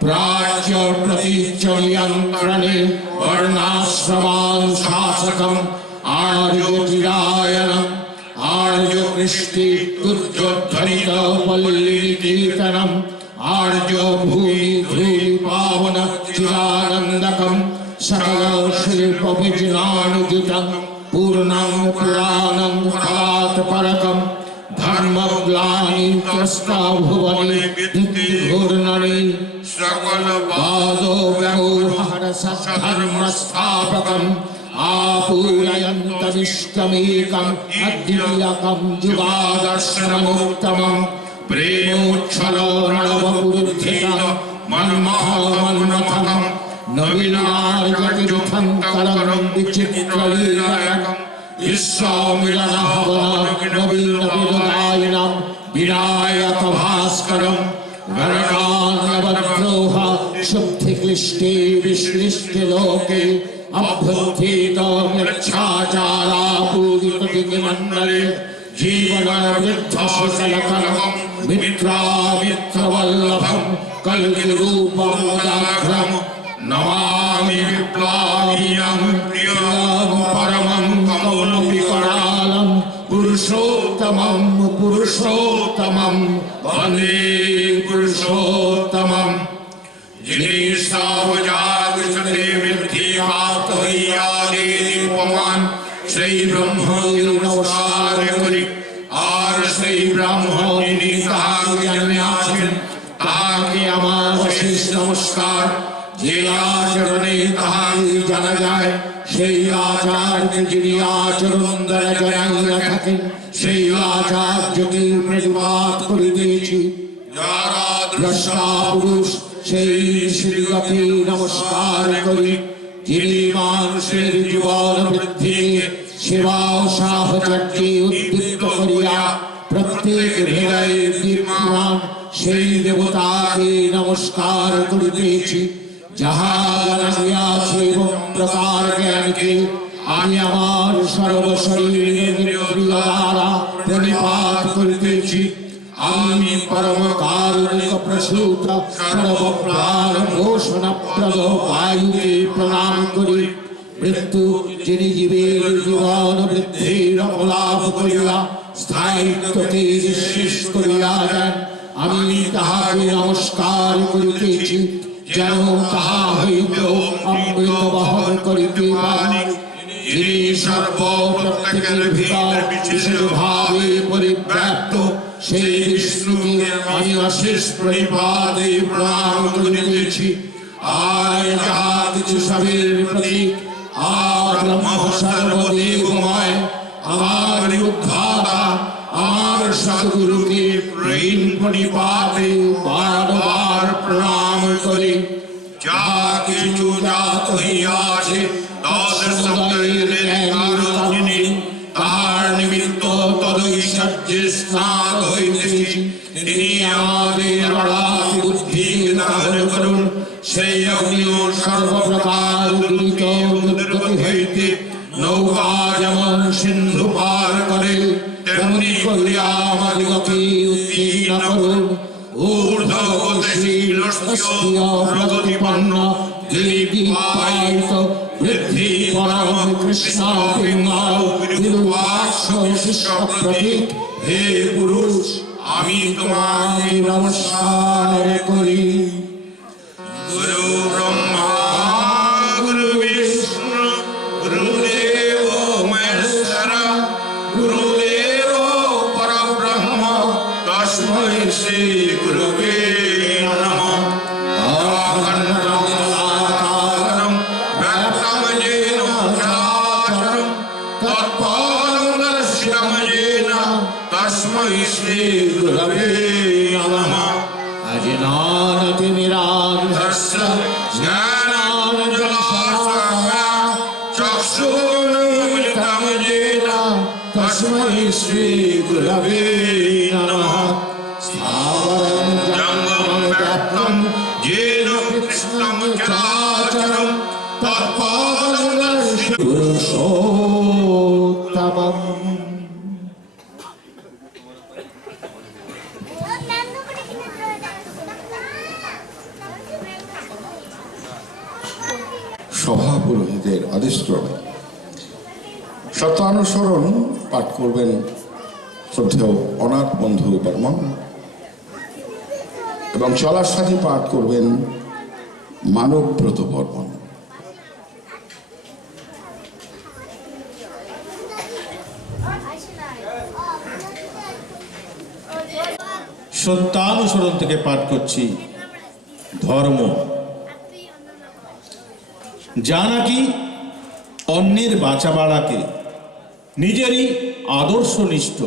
प्राच्य प्रतीचर्यन्त्रणे वर्णाश्रमान् शासकम् आर्यचिरायणम् आर्यकृष्टि दुर्योद्धरित पल्लीकीर्तनम् आर्य भूमि धूलि पावन चिरानन्दकम् सकल शिल्प विजनानुजितम् पूर्णं पुराणं कलात्परकं धर्मग्लानि त्रस्ता भुवने विद्युर्ननि सकल बाधो व्यवहार सद्धर्मस्थापकम् आपूरयन्तमिष्टमेकम् अद्वितीयकं युगादर्शनमुत्तमम् प्रेमोच्छल रणवपुरुद्धितं मन्मथम् नवीनार्यतीर्थं कलरं विचित्रलीलकं विश्वमिलनभवनं नवीनविदायिनं विनायकभास्करं वरदान्यवद्रोह शुद्धिक्लिष्टे विश्लिष्टे लोके अभ्युत्थितमिच्छाचारापूरितदिग्मण्डले जीवनवृद्धशकलकलं मित्रामित्रवल्लभं कल्किरूपं मुदाघ्रम् नमामि विप्लाविनं प्रियं परमं कौनपिकरालं पुरुषोत्तमं वन्दे पुरुषोत्तमं जिनेशावजागृषते विद्धिमातहैयादेवमान श्री ब्रह्म नमस्कार करि और श्री ब्रह्म निधान ताकि আমার শেষ নমস্কার যে আচরণে তাহাই জানা যায় সেই আচার্যকে যিনি আচরণ দ্বারা জানাইয়া থাকেন সেই আচার্যকে প্রতিবাদ করিতেছি যারা দ্রষ্টা পুরুষ সেই শ্রীগতি নমস্কার করি যিনি মানুষের জীবন বৃদ্ধি সেবা ও সাহচর্যে উদ্বৃত্ত করিয়া প্রত্যেক হৃদয়ে বিদ্যমান সেই দেবতাকে নমস্কার করিতেছি যাহা জানিয়াছে এবং প্রকার জ্ঞানকে আমি আমার সর্বশরীরের দ্বারা প্রণিপাত করিতেছি আমি পরম কারুণিক প্রসূত সর্বপ্রাণ ঘোষণাপ্রদ বায়ুকে প্রণাম করি মৃত্যু যিনি জীবের জীবন বৃদ্ধির অলাভ করিয়া স্থায়িত্বকে নিঃশেষ করিয়া দেন আমি তাহাকে নমস্কার করিতেছি যেন তাহা হইতে অমৃত বহন করিতে পারি যিনি সর্ব প্রত্যেকের ভিতর বিশেষভাবে পরিব্যাপ্ত সেই বিষ্ণুকে আমি অশেষ প্রণিপাতে প্রণাম করিতেছি আর যাহা কিছু সবের প্রতীক আর মহাসর্বদেবময় আমার উদ্ধাতা আমার সদ্গুরুকে প্রেম পরিপাতে বারবার প্রণাম করি। যা কিছু জাত হইয়াছে তাহার নিমিত্ত তদৈশ্বর্যে স্নাত হইতেছি। তিনি আমাদের অড়াই বুদ্ধি দান করুন, সেই অগ্নিও সর্বপ্রকার দুরিত দুর্গতি হইতে নৌকা যেমন সিন্ধু পার করে তেমনি করিয়া আমাদিগকে উত্তীর্ণ করুন। ঊর্ধ্বগতিশীল প্রগতিপন্ন দীপায়িত বৃদ্ধি পরম কৃষ্ণ পিঙ্গল বিরূপাক্ষ শিষ্য প্রতীক হে পুরুষ, আমি তোমাকে নমস্কার করি। গুরু ব্রহ্মা গুরু বিষ্ণু গুরুদেব মহেশ্বর গুরুদেব পরব্রহ্ম তস্मै শ্রী গুরুবে নমঃ। অখণ্ডমণ্ডলাকারং ব্যক্তং येन চরাচরং তৎপদং দর্শিতং येन তস্मै শ্রী গুরুবে নমঃ। অজিনানতিমিরান্ধস্য জ্ঞানাঞ্জনশলাকয়া চক্ষুरुन्मिलितं येन তস্मै শ্রী গুরুবে নমঃ। স্থাবরং জঙ্গমং ব্যাপ্তং येन কৃষ্ণং চরাচরং তৎপদং দর্শিতং পুরুষোত্তমম। সভাপুরোহিতের আদেশক্রমে সত্যানুসরণ পাঠ করবেন শ্রদ্ধেয় অনাথ বন্ধু বর্মন এবং চলার সাথে পাঠ করবেন মানবব্রত বর্মন। সত্যানুসরণ থেকে পাঠ করছি ধর্ম। যা নাকি অন্যের বাঁচা বাড়াকে নিজেরই আদর্শনিষ্ঠ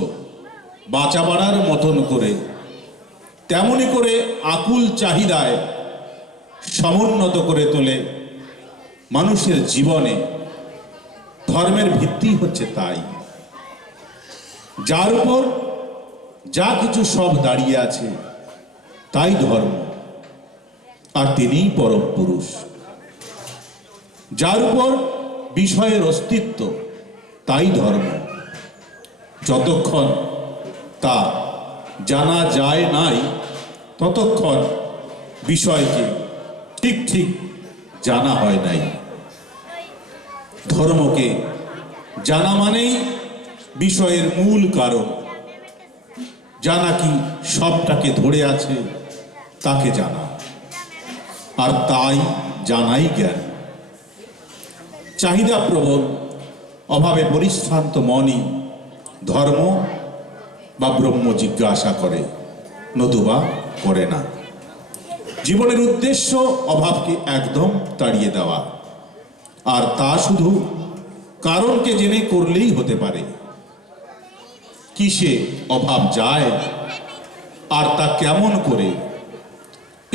বাঁচা বাড়ার মতন করে তেমনি করে আকুল চাহিদায় সমুন্নত করে তোলে মানুষের জীবনে, ধর্মের ভিত্তি হচ্ছে তাই। যার উপর যা কিছু সব দাঁড়িয়ে আছে তাই ধর্ম, আর তিনিই পরম পুরুষ। যার উপর বিষয়ের অস্তিত্ব তাই ধর্ম। যতক্ষণ তা জানা যায় নাই ততক্ষণ বিষয়কে ঠিক ঠিক জানা হয় নাই। ধর্মকে জানা মানেই বিষয়ের মূল কারণ, যা নাকি সবটাকে ধরে আছে তাকে জানা, আর তাই জানাই জ্ঞান। চাহিদা প্রবল অভাবে পরিশ্রান্ত মনই ধর্ম বা ব্রহ্ম জিজ্ঞাসা করে, নতুবা করে না। জীবনের উদ্দেশ্য অভাবকে একদম তাড়িয়ে দেওয়া, আর তা শুধু কারণকে জেনে করলেই হতে পারে। কিসে অভাব যায় আর তা কেমন করে,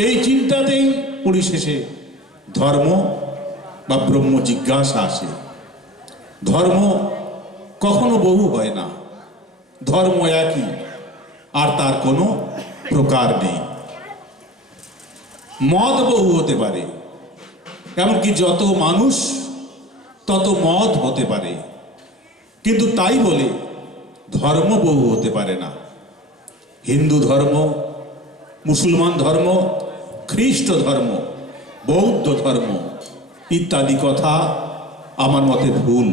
এই চিন্তাতেই পরিশেষে ধর্ম বা ব্রহ্ম জিজ্ঞাসা আসে। ধর্ম কখনো বহু হয় না, ধর্ম একই, আর তার কোনো প্রকার নেই। মত বহু হতে পারে, এমনকি যত মানুষ তত মত হতে পারে, কিন্তু তাই বলে ধর্ম বহু হতে পারে না। হিন্দু ধর্ম, মুসলমান ধর্ম, খ্রিস্ট ধর্ম, বৌদ্ধ ধর্ম ইত্যাদি কথা আমার মতে ভুল।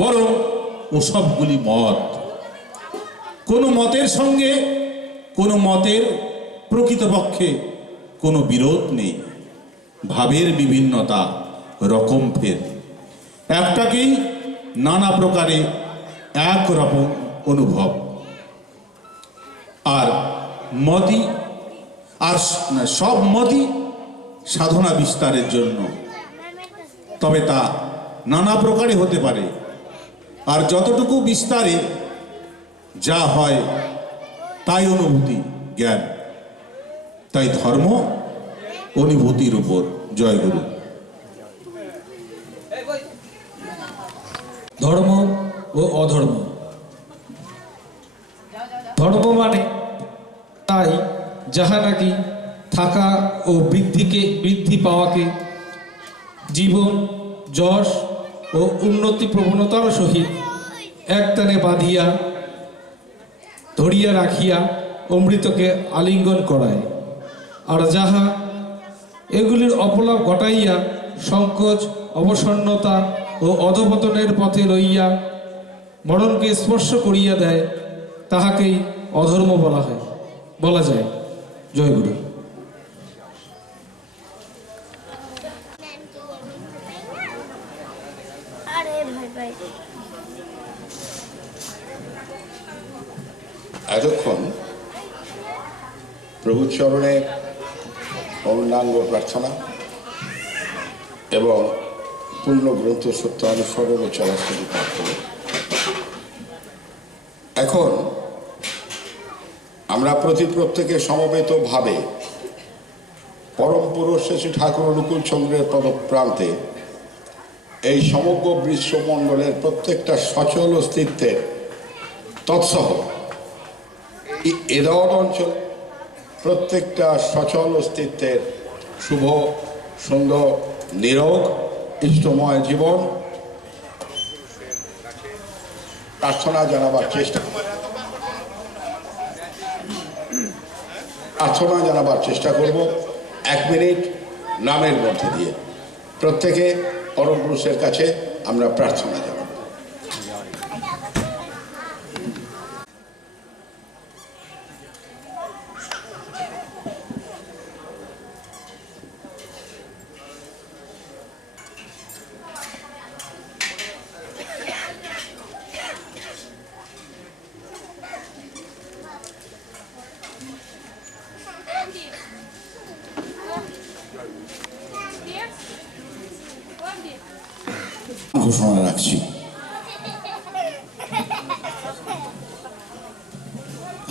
বরং ওসবগুলি মত। কোনো মতের সঙ্গে কোনো মতের প্রকৃতপক্ষে কোনো বিরোধ নেই। ভাবের বিভিন্নতা, রকম ফের, একটাকেই নানা প্রকারে একরকম অনুভব। আর মতই, আর সব মতই সাধনা বিস্তারের জন্য, তবে তা নানা প্রকারে হতে পারে, আর যতটুকু বিস্তারে যা হয় তাই অনুভূতি জ্ঞান। তাই ধর্ম অনুভূতির উপর। জয় গুরু। ধর্ম ও অধর্ম। ধর্ম মানে তাই যাহা নাকি থাকা ও বৃদ্ধি পাওয়াকে জীবন যশ ও উন্নতি প্রবণতার সহিত একটানে বাঁধিয়া ধরিয়া রাখিয়া অমৃতকে আলিঙ্গন করায়, আর যাহা এগুলির অপলাপ ঘটাইয়া সংকোচ অবসন্নতা ও অধপতনের পথে লইয়া মরণকে স্পর্শ করিয়া দেয় তাহাকেই অধর্ম বলা যায়। জয় গুরু। এতক্ষণ প্রভু চরণে পূর্ণাঙ্গ প্রার্থনা এবং পূর্ণ গ্রন্থ সত্যানুসরণে চলাচল প্রার্থনা। এখন আমরা প্রত্যেকে সমবেতভাবে পরম পুরুষ শ্রী ঠাকুর অনুকূল চন্দ্রের পদপ্রান্তে এই সমগ্র বিশ্বমণ্ডলের প্রত্যেকটা সচল অস্তিত্বের তৎসহ এদর অঞ্চল প্রত্যেকটা সচল অস্তিত্বের শুভ সুন্দর নিরোগ ইষ্টময় জীবন প্রার্থনা জানাবার চেষ্টা করব 1 মিনিট নামের মধ্যে দিয়ে। প্রত্যেকে পরম পুরুষের কাছে আমরা প্রার্থনা জানাব। ঘোষণা রাখছি,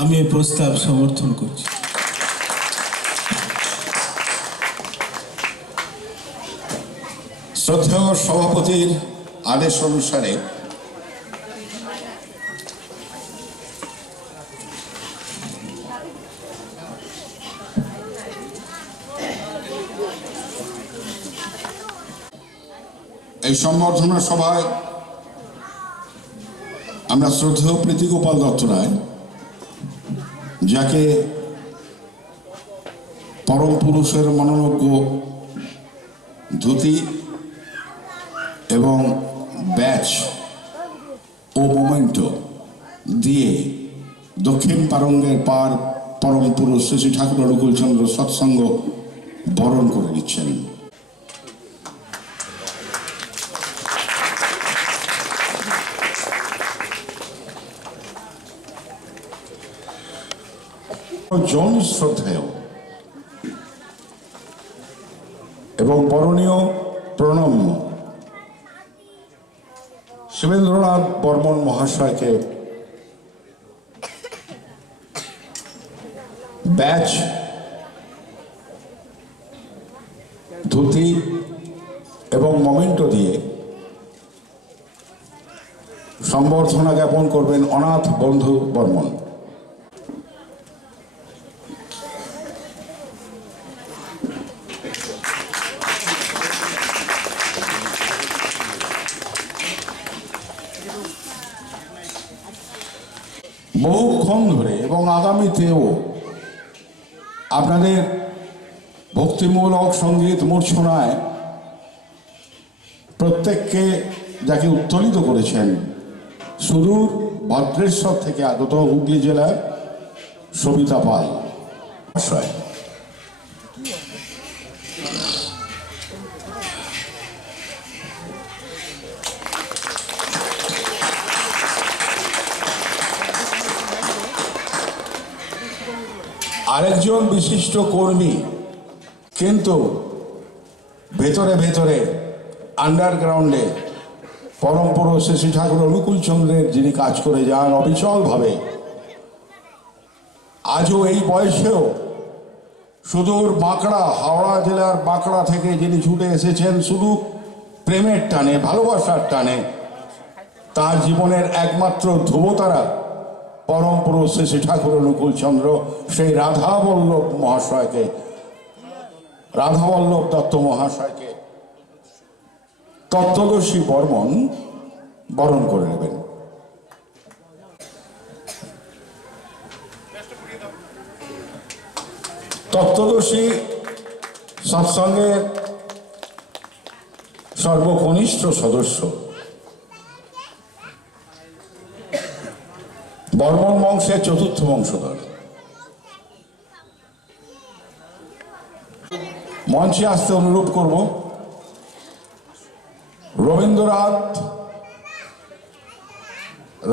আমি এই প্রস্তাব সমর্থন করছি। শ্রদ্ধেয় সভাপতির আদেশ অনুসারে এই সম্বর্ধনা সভায় আমরা শ্রদ্ধেয় প্রীতিগোপাল দত্ত রায়, যাকে পরম পুরুষের মনোজ্ঞ ধুতি এবং ব্যাচ ও মোমেন্টো দিয়ে দক্ষিণ পারঙ্গের পার পরম পুরুষ শ্রী ঠাকুর অনুকূল চন্দ্র সৎসঙ্গ বরণ করে নিচ্ছেন। জন শ্রদ্ধেয় এবং বরণীয় প্রণম্য শিবেন্দ্রনাথ বর্মন মহাশয়কে ব্যাচ ধুতি এবং মোমেন্টো দিয়ে সম্বর্ধনা জ্ঞাপন করবেন অনাথ বন্ধু বর্মন। বহুক্ষণ ধরে এবং আগামীতেও আপনাদের ভক্তিমূলক সঙ্গীত মূর্ছনায় প্রত্যেককে যাকে উত্তোলিত করেছেন সুদূর ভদ্রেশ্বর থেকে আগত হুগলি জেলার সবিতা পাল মহাশয়। আরেকজন বিশিষ্ট কর্মী, কিন্তু ভেতরে ভেতরে আন্ডারগ্রাউন্ডে পরম পুরুষ শ্রী ঠাকুর অনুকূল চন্দ্রের যিনি কাজ করে যান অবিচলভাবে, আজও এই বয়সেও সুদূর বাঁকড়া, হাওড়া জেলার বাঁকড়া থেকে যিনি ছুটে এসেছেন শুধু প্রেমের টানে, ভালোবাসার টানে, তার জীবনের একমাত্র ধ্রুবতারা পরম পুরুষ শ্রী ঠাকুর অনুকূল চন্দ্র সেই রাধাবল্লভ মহাশয়কে, রাধাবল্লভ দত্ত মহাশয়কে তত্ত্বদর্শী বর্মন বরণ করে নেবেন। তত্ত্বদর্শী সৎসঙ্গের সর্বকনিষ্ঠ সদস্য, বর্মন বংশের চতুর্থ বংশধর। মঞ্চে আসতে অনুরোধ করব রবীন্দ্রনাথ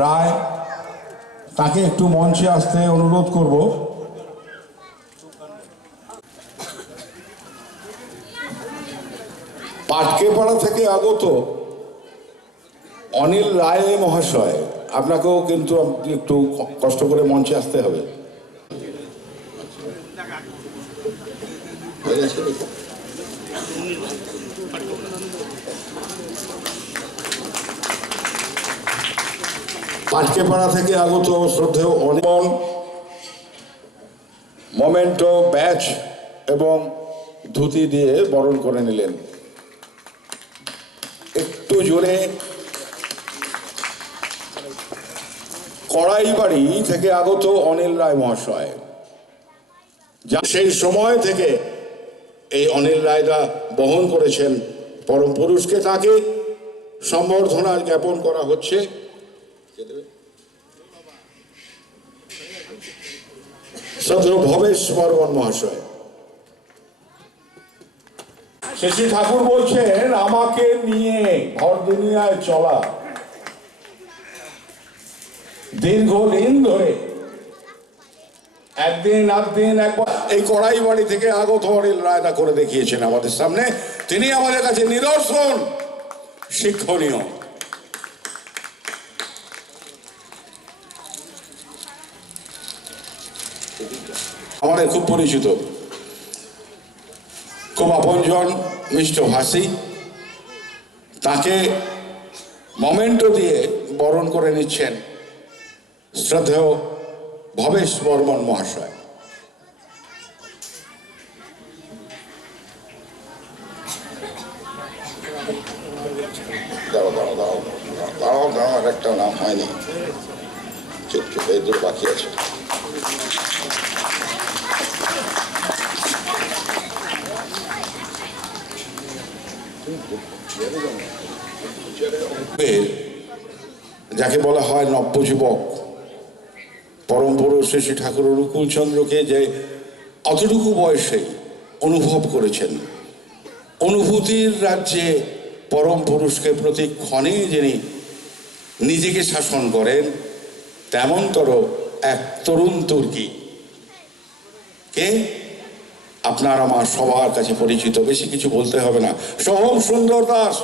রায়, তাকে একটু মঞ্চে আসতে অনুরোধ করব। পাটকেপাড়া থেকে আগত অনিল রায় মহাশয়, আপনাকেও কিন্তু একটু কষ্ট করে মঞ্চে আসতে হবে। পাটকেপাড়া থেকে আগত শ্রদ্ধেয় অনিল মোমেন্টো ব্যাচ এবং ধুতি দিয়ে বরণ করে নিলেন। একটু জোরে কড়াইবাড়ি থেকে আগত অনিল রায় মহাশয়, যা সেই সময় থেকে এই অনিল রায়রা বহন করেছেন পরম পুরুষকে, তাকে সম্বর্ধনা জ্ঞাপন করা হচ্ছে। শ্রদ্ধেয় ভবেশ বর্মন মহাশয়। শ্রী ঠাকুর বলছেন, আমাকে নিয়ে ঘর দুনিয়ায় চলা দীর্ঘদিন ধরে একদিন আধদিন একবার এই কড়াই বাড়ি থেকে আগত অনিল রায়দা করে দেখিয়েছেন আমাদের সামনে। তিনি আমাদের কাছে নিদর্শন, শিক্ষণীয়। আমাদের খুব পরিচিত, খুব আপনজন, মিষ্টভাষী, তাকে মোমেন্টো দিয়ে বরণ করে নিচ্ছেন শ্রদ্ধেয় ভবেশ বর্মন মহাশয়। দাঁড়াও, একটা নাম হয়নি, চুপ চুপ, এই দূর বাকি আছে। যাকে বলা হয় নব্যযুবক, পরম পুরুষ শ্রী ঠাকুর অনুকূল চন্দ্রকে যে অতটুকু বয়সে অনুভব করেছেন, অনুভূতির রাজ্যে পরম পুরুষকে প্রতি ক্ষণে যিনি নিজেকে শাসন করেন, তেমনতর এক তরুণ তুর্কি কে আপনার আমার সবার কাছে পরিচিত, বেশি কিছু বলতে হবে না। সোহম সুন্দর দাস,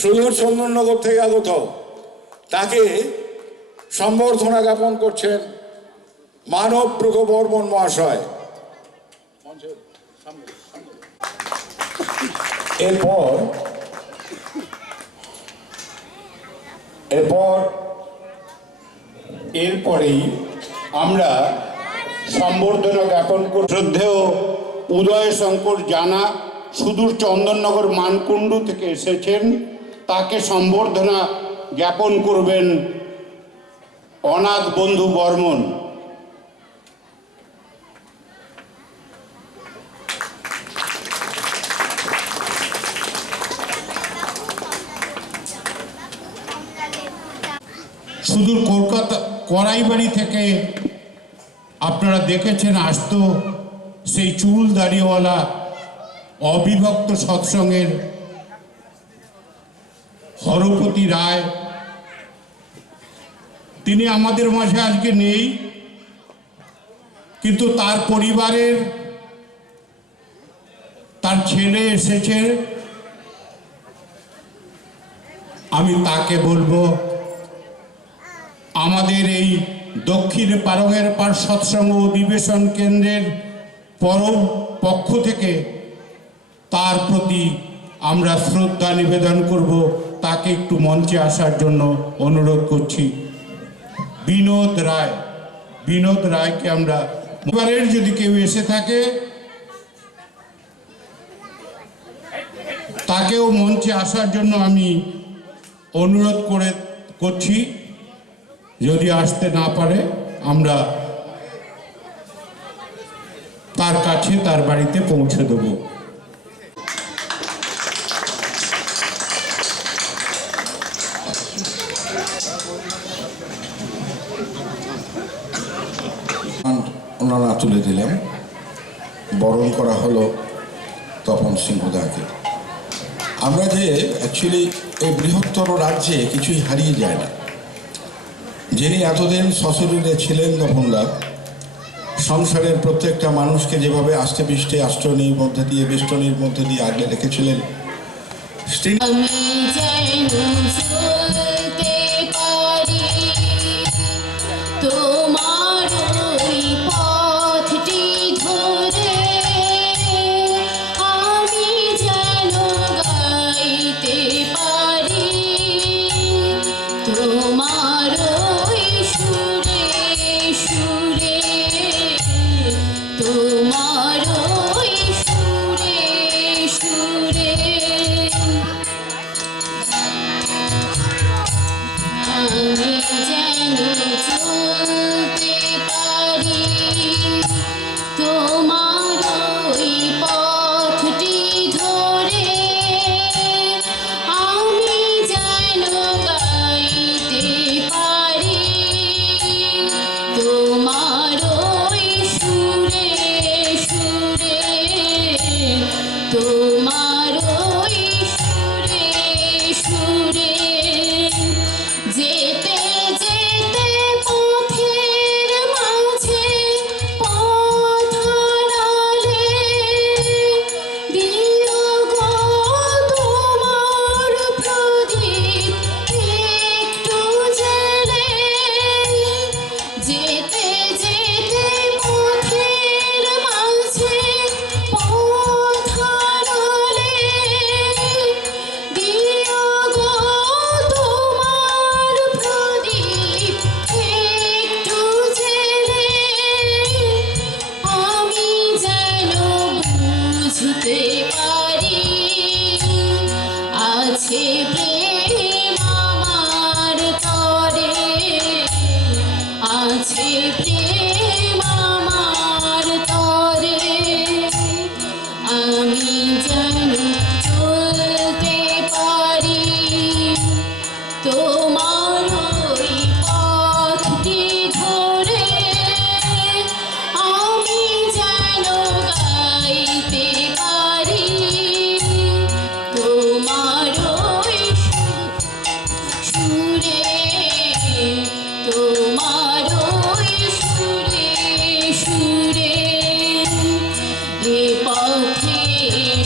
সুদূর চন্দননগর থেকে আগত, তাকে সম্বর্ধনা জ্ঞাপন করছেন মানবব্রত বর্মন মহাশয়। এরপরেই আমরা সম্বর্ধনা জ্ঞাপন করি শ্রদ্ধেয় উদয় শঙ্কর জানা, সুদূর চন্দননগর মানকুণ্ডু থেকে এসেছেন। তাকে সম্বর্ধনা জ্ঞাপন করবেন অনাথ বন্ধু বর্মন। সুদূর কলকাতা কড়াইবাড়ি থেকে আপনারা দেখেছেন আসতো সেই চুল দাড়িওয়ালা অবিভক্ত সৎসঙ্গের হরপতি রায়। তিনি আমাদের মাঝে আজকে নেই, কিন্তু তার পরিবারের তার ছেলে এসেছে। আমি তাকে বলবো আমাদের এই দক্ষিণ পারঙের পার সৎসঙ্গ অধিবেশন কেন্দ্রের পক্ষ থেকে তার প্রতি আমরা শ্রদ্ধা নিবেদন করব। তাকে একটু মঞ্চে আসার জন্য অনুরোধ করছি। বিনোদ রায়কে আমরা, পরিবারের যদি কেউ এসে থাকে তাকেও মঞ্চে আসার জন্য আমি অনুরোধ করছি। যদি আসতে না পারে আমরা তার কাছে তার বাড়িতে পৌঁছে দেব। ওনারা তুলে দিলেন, বরণ করা হলো তপন সিংহ দাকে। আমরা যে অ্যাকচুয়ালি এই বৃহত্তর রাজ্যে কিছুই হারিয়ে যায় না। যিনি এতদিন সশরীরে ছিলেন তপনদা, সংসারের প্রত্যেকটা মানুষকে যেভাবে আষ্টে পৃষ্ঠে আষ্টনির মধ্যে দিয়ে বেষ্টনীর মধ্যে দিয়ে আগলে রেখেছিলেন,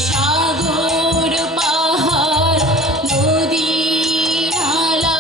সাগর পাহাড় নদী নালা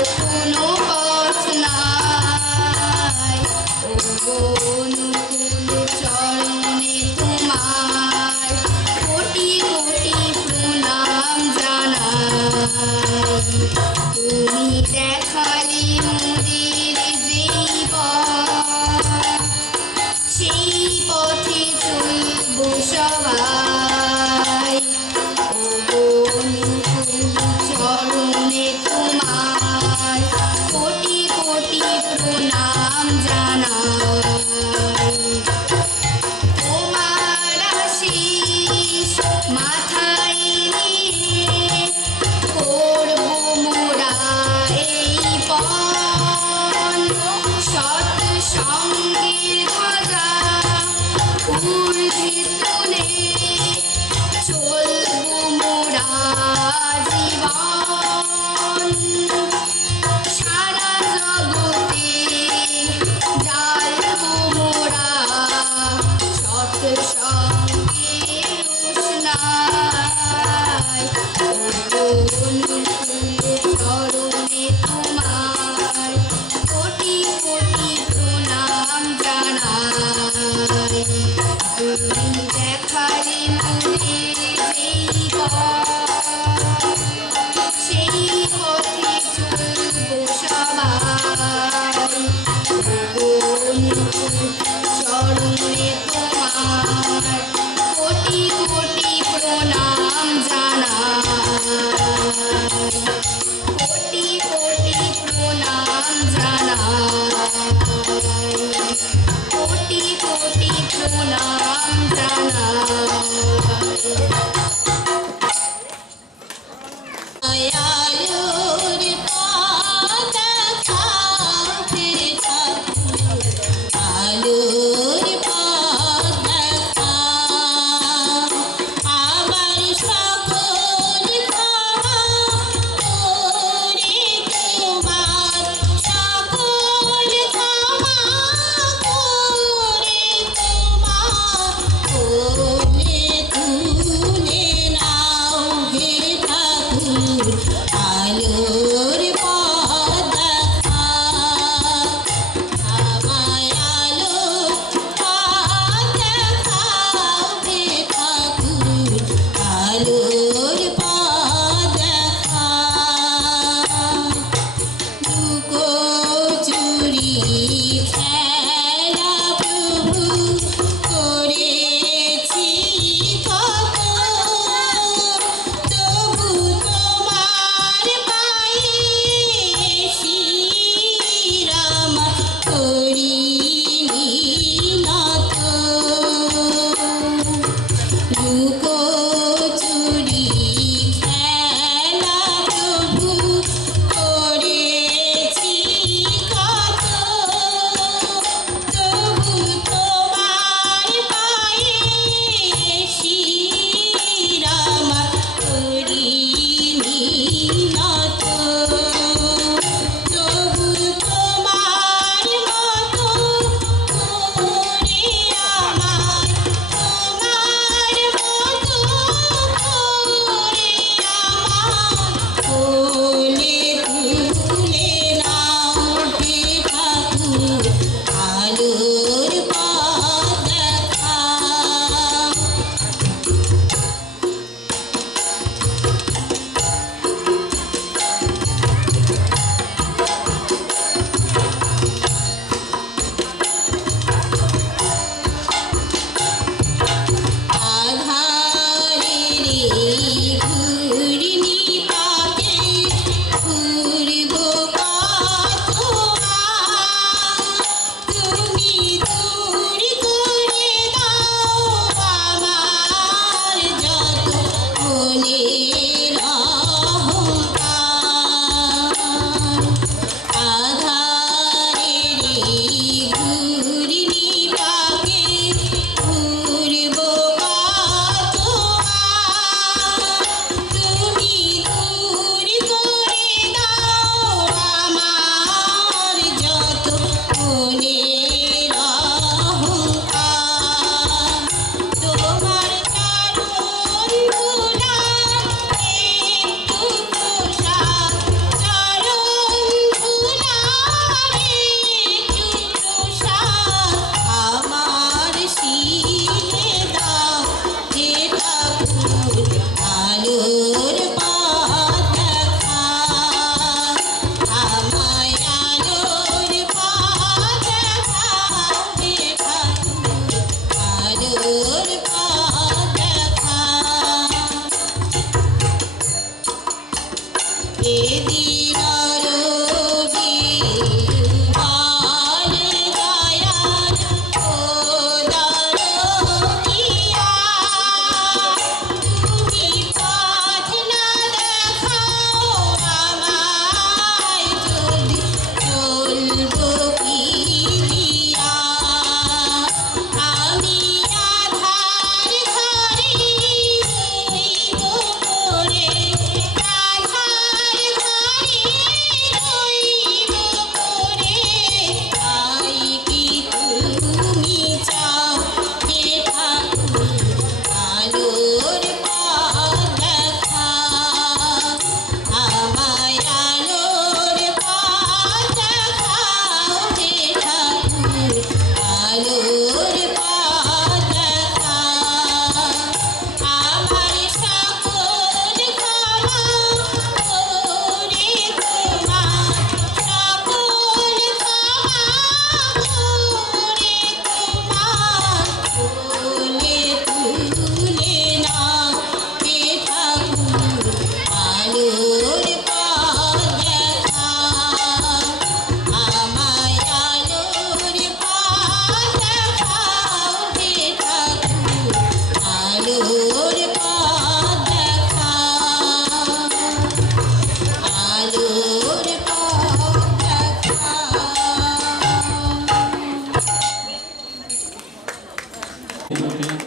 আর কোনো পথ নাই, ও অনুকূল চরণে তোমার কোটি কোটি প্রণাম জানাই। তুমি দেখালে মোদের যেই পথ, সেই পথে চলবো সবাই। ও অনুকূল চরণে তোমার কোটি কোটি প্রণাম জানাই। তোমার আশীষ মাথায় নিয়ে করব মোরা এই পণ, সৎ সঙ্গের ধ্বজা ঊর্ধ্বে তুলে চলব মোরা জীবন। সারা জগতে জ্বালব মোরা সৎ সঙ্গের উষ্ণায়। ও অনুকূল চরণে তোমার কোটি কোটি প্রণাম জানাই। তুমি দেখালে মোদের যেই পথ, সেই পথে চলবো সবাই। ও অনুকূল চরণে তোমার কোটি কোটি প্রণাম জানাই, কোটি কোটি প্রণাম জানাই, কোটি কোটি প্রণাম জানাই। দয়ালুর পথ খাও হে ঠাকুর,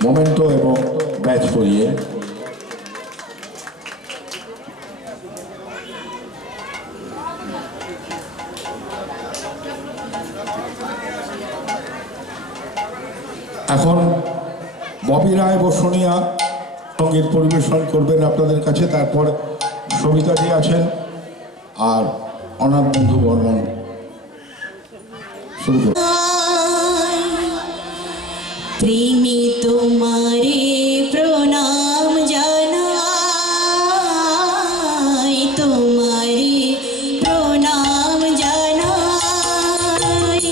মোমেন্টো এবং ব্যাচ পরিয়ে এখন ববি রায় বসুনিয়া সঙ্গীত পরিবেশন করবেন আপনাদের কাছে। তারপর সবিতাজি আছেন আর অনাথ বন্ধু বর্মন শুরু করবেন। প্রেমী তোমারে প্রণাম জানাই, তোমারে প্রণাম জানাই।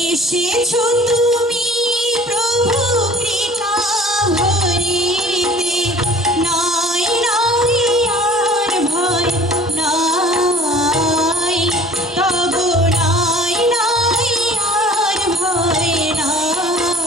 এসেছো তুমি প্রভু কৃপা ভরিতে, নাই নাই আর ভয় নাই, তব নাই নাই আর ভয় নাই।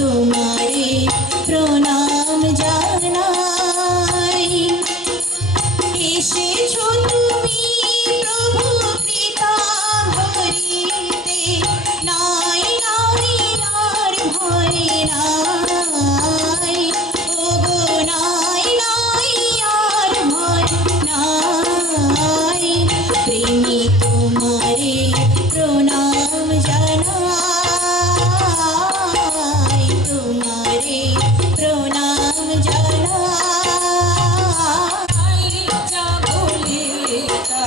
তোমারে প্রণাম জানাই। এসেছো তুমি প্রভু পিতা হইতে, নাই নাই আর ভয় নাই, ওগো নাই নাই আর ভয় নাই। প্রেমী তোমারে প্রণাম জানাই, তোমারে প্রণাম জানাই। যা বলে তা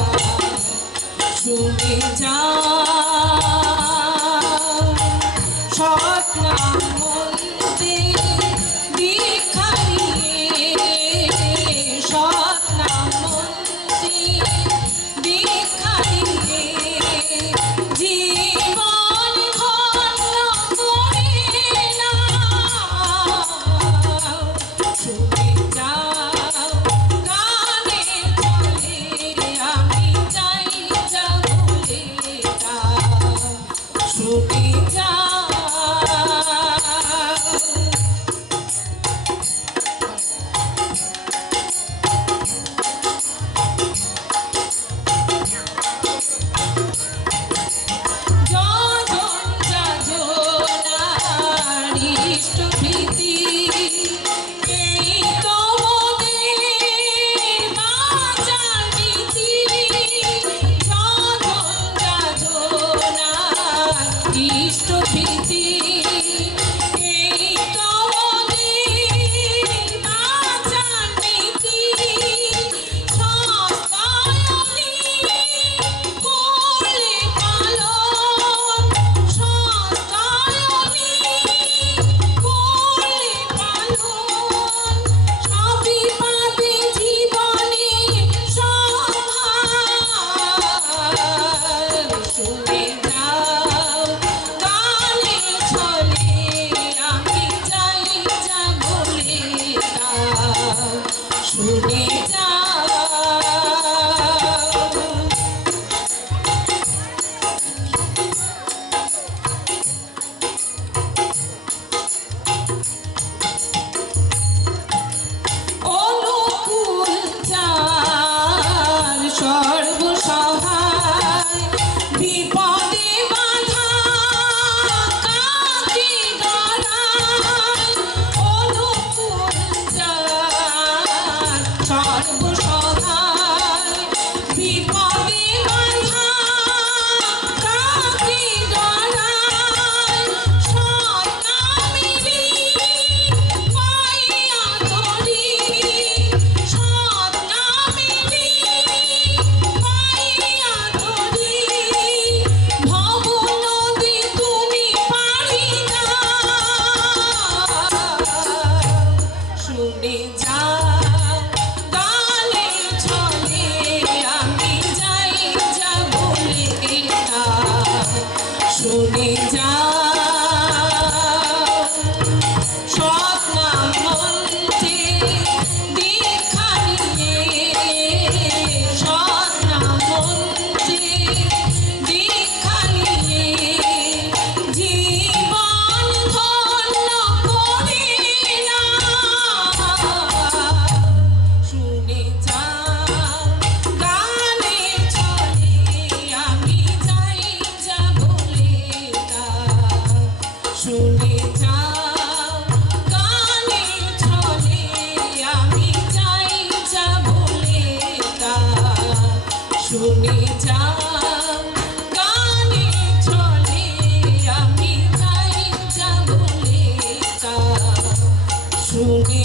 শুনে যা, সৎ নাম মন্ত্রে দীক্ষা নিয়ে, সৎ নাম মন্ত্রে দীক্ষা নিয়ে জীবন ধন্য করে নাও। শুনে যাও গানে চলে, আমি চাই যা বলে তা শুনে যাও। যজন যাজনার ইষ্টভীতি, এই তো মোদের বাঁচার নীতি। যজন যাজনার ইষ্টভীতি, এই তো মোদের বাঁচার নীতি। সস্তায়নী করলে পালন, সস্তায়নী করলে পালন, সবই পাবে জীবনে সম্ভার। শুনে যাও গানে ছলে, আমি যাই যা বলে তা শুনে যাও। অনুকূল চার সর্বসহায়, বিপদে বাধা কাকে ডরায়। অনুকূল চার সর্বসহায়, বিপদে বাধা কাকে ডরায়। সৎ নামেরই পাইয়া তরি, সৎ নামেরই পাইয়া তরি। ভব নদী তুমি পারি দাও। শুনে যাও গানে ছলে, আমি যাই যা বলে তা শুনে যাও। সৎ নাম মন্ত্রে দীক্ষা নিয়ে, সৎ নাম মন্ত্রে দীক্ষা নিয়ে জীবন ধন্য করে নাও। শুনে যাও গানে ছলে, আমি যাই যা বলে তা শুনে যাও গানে ছলে, আমি যাই যা বলে তা শুনে যাও গানে ছলে, আমি যাই যা বলে তা শুনে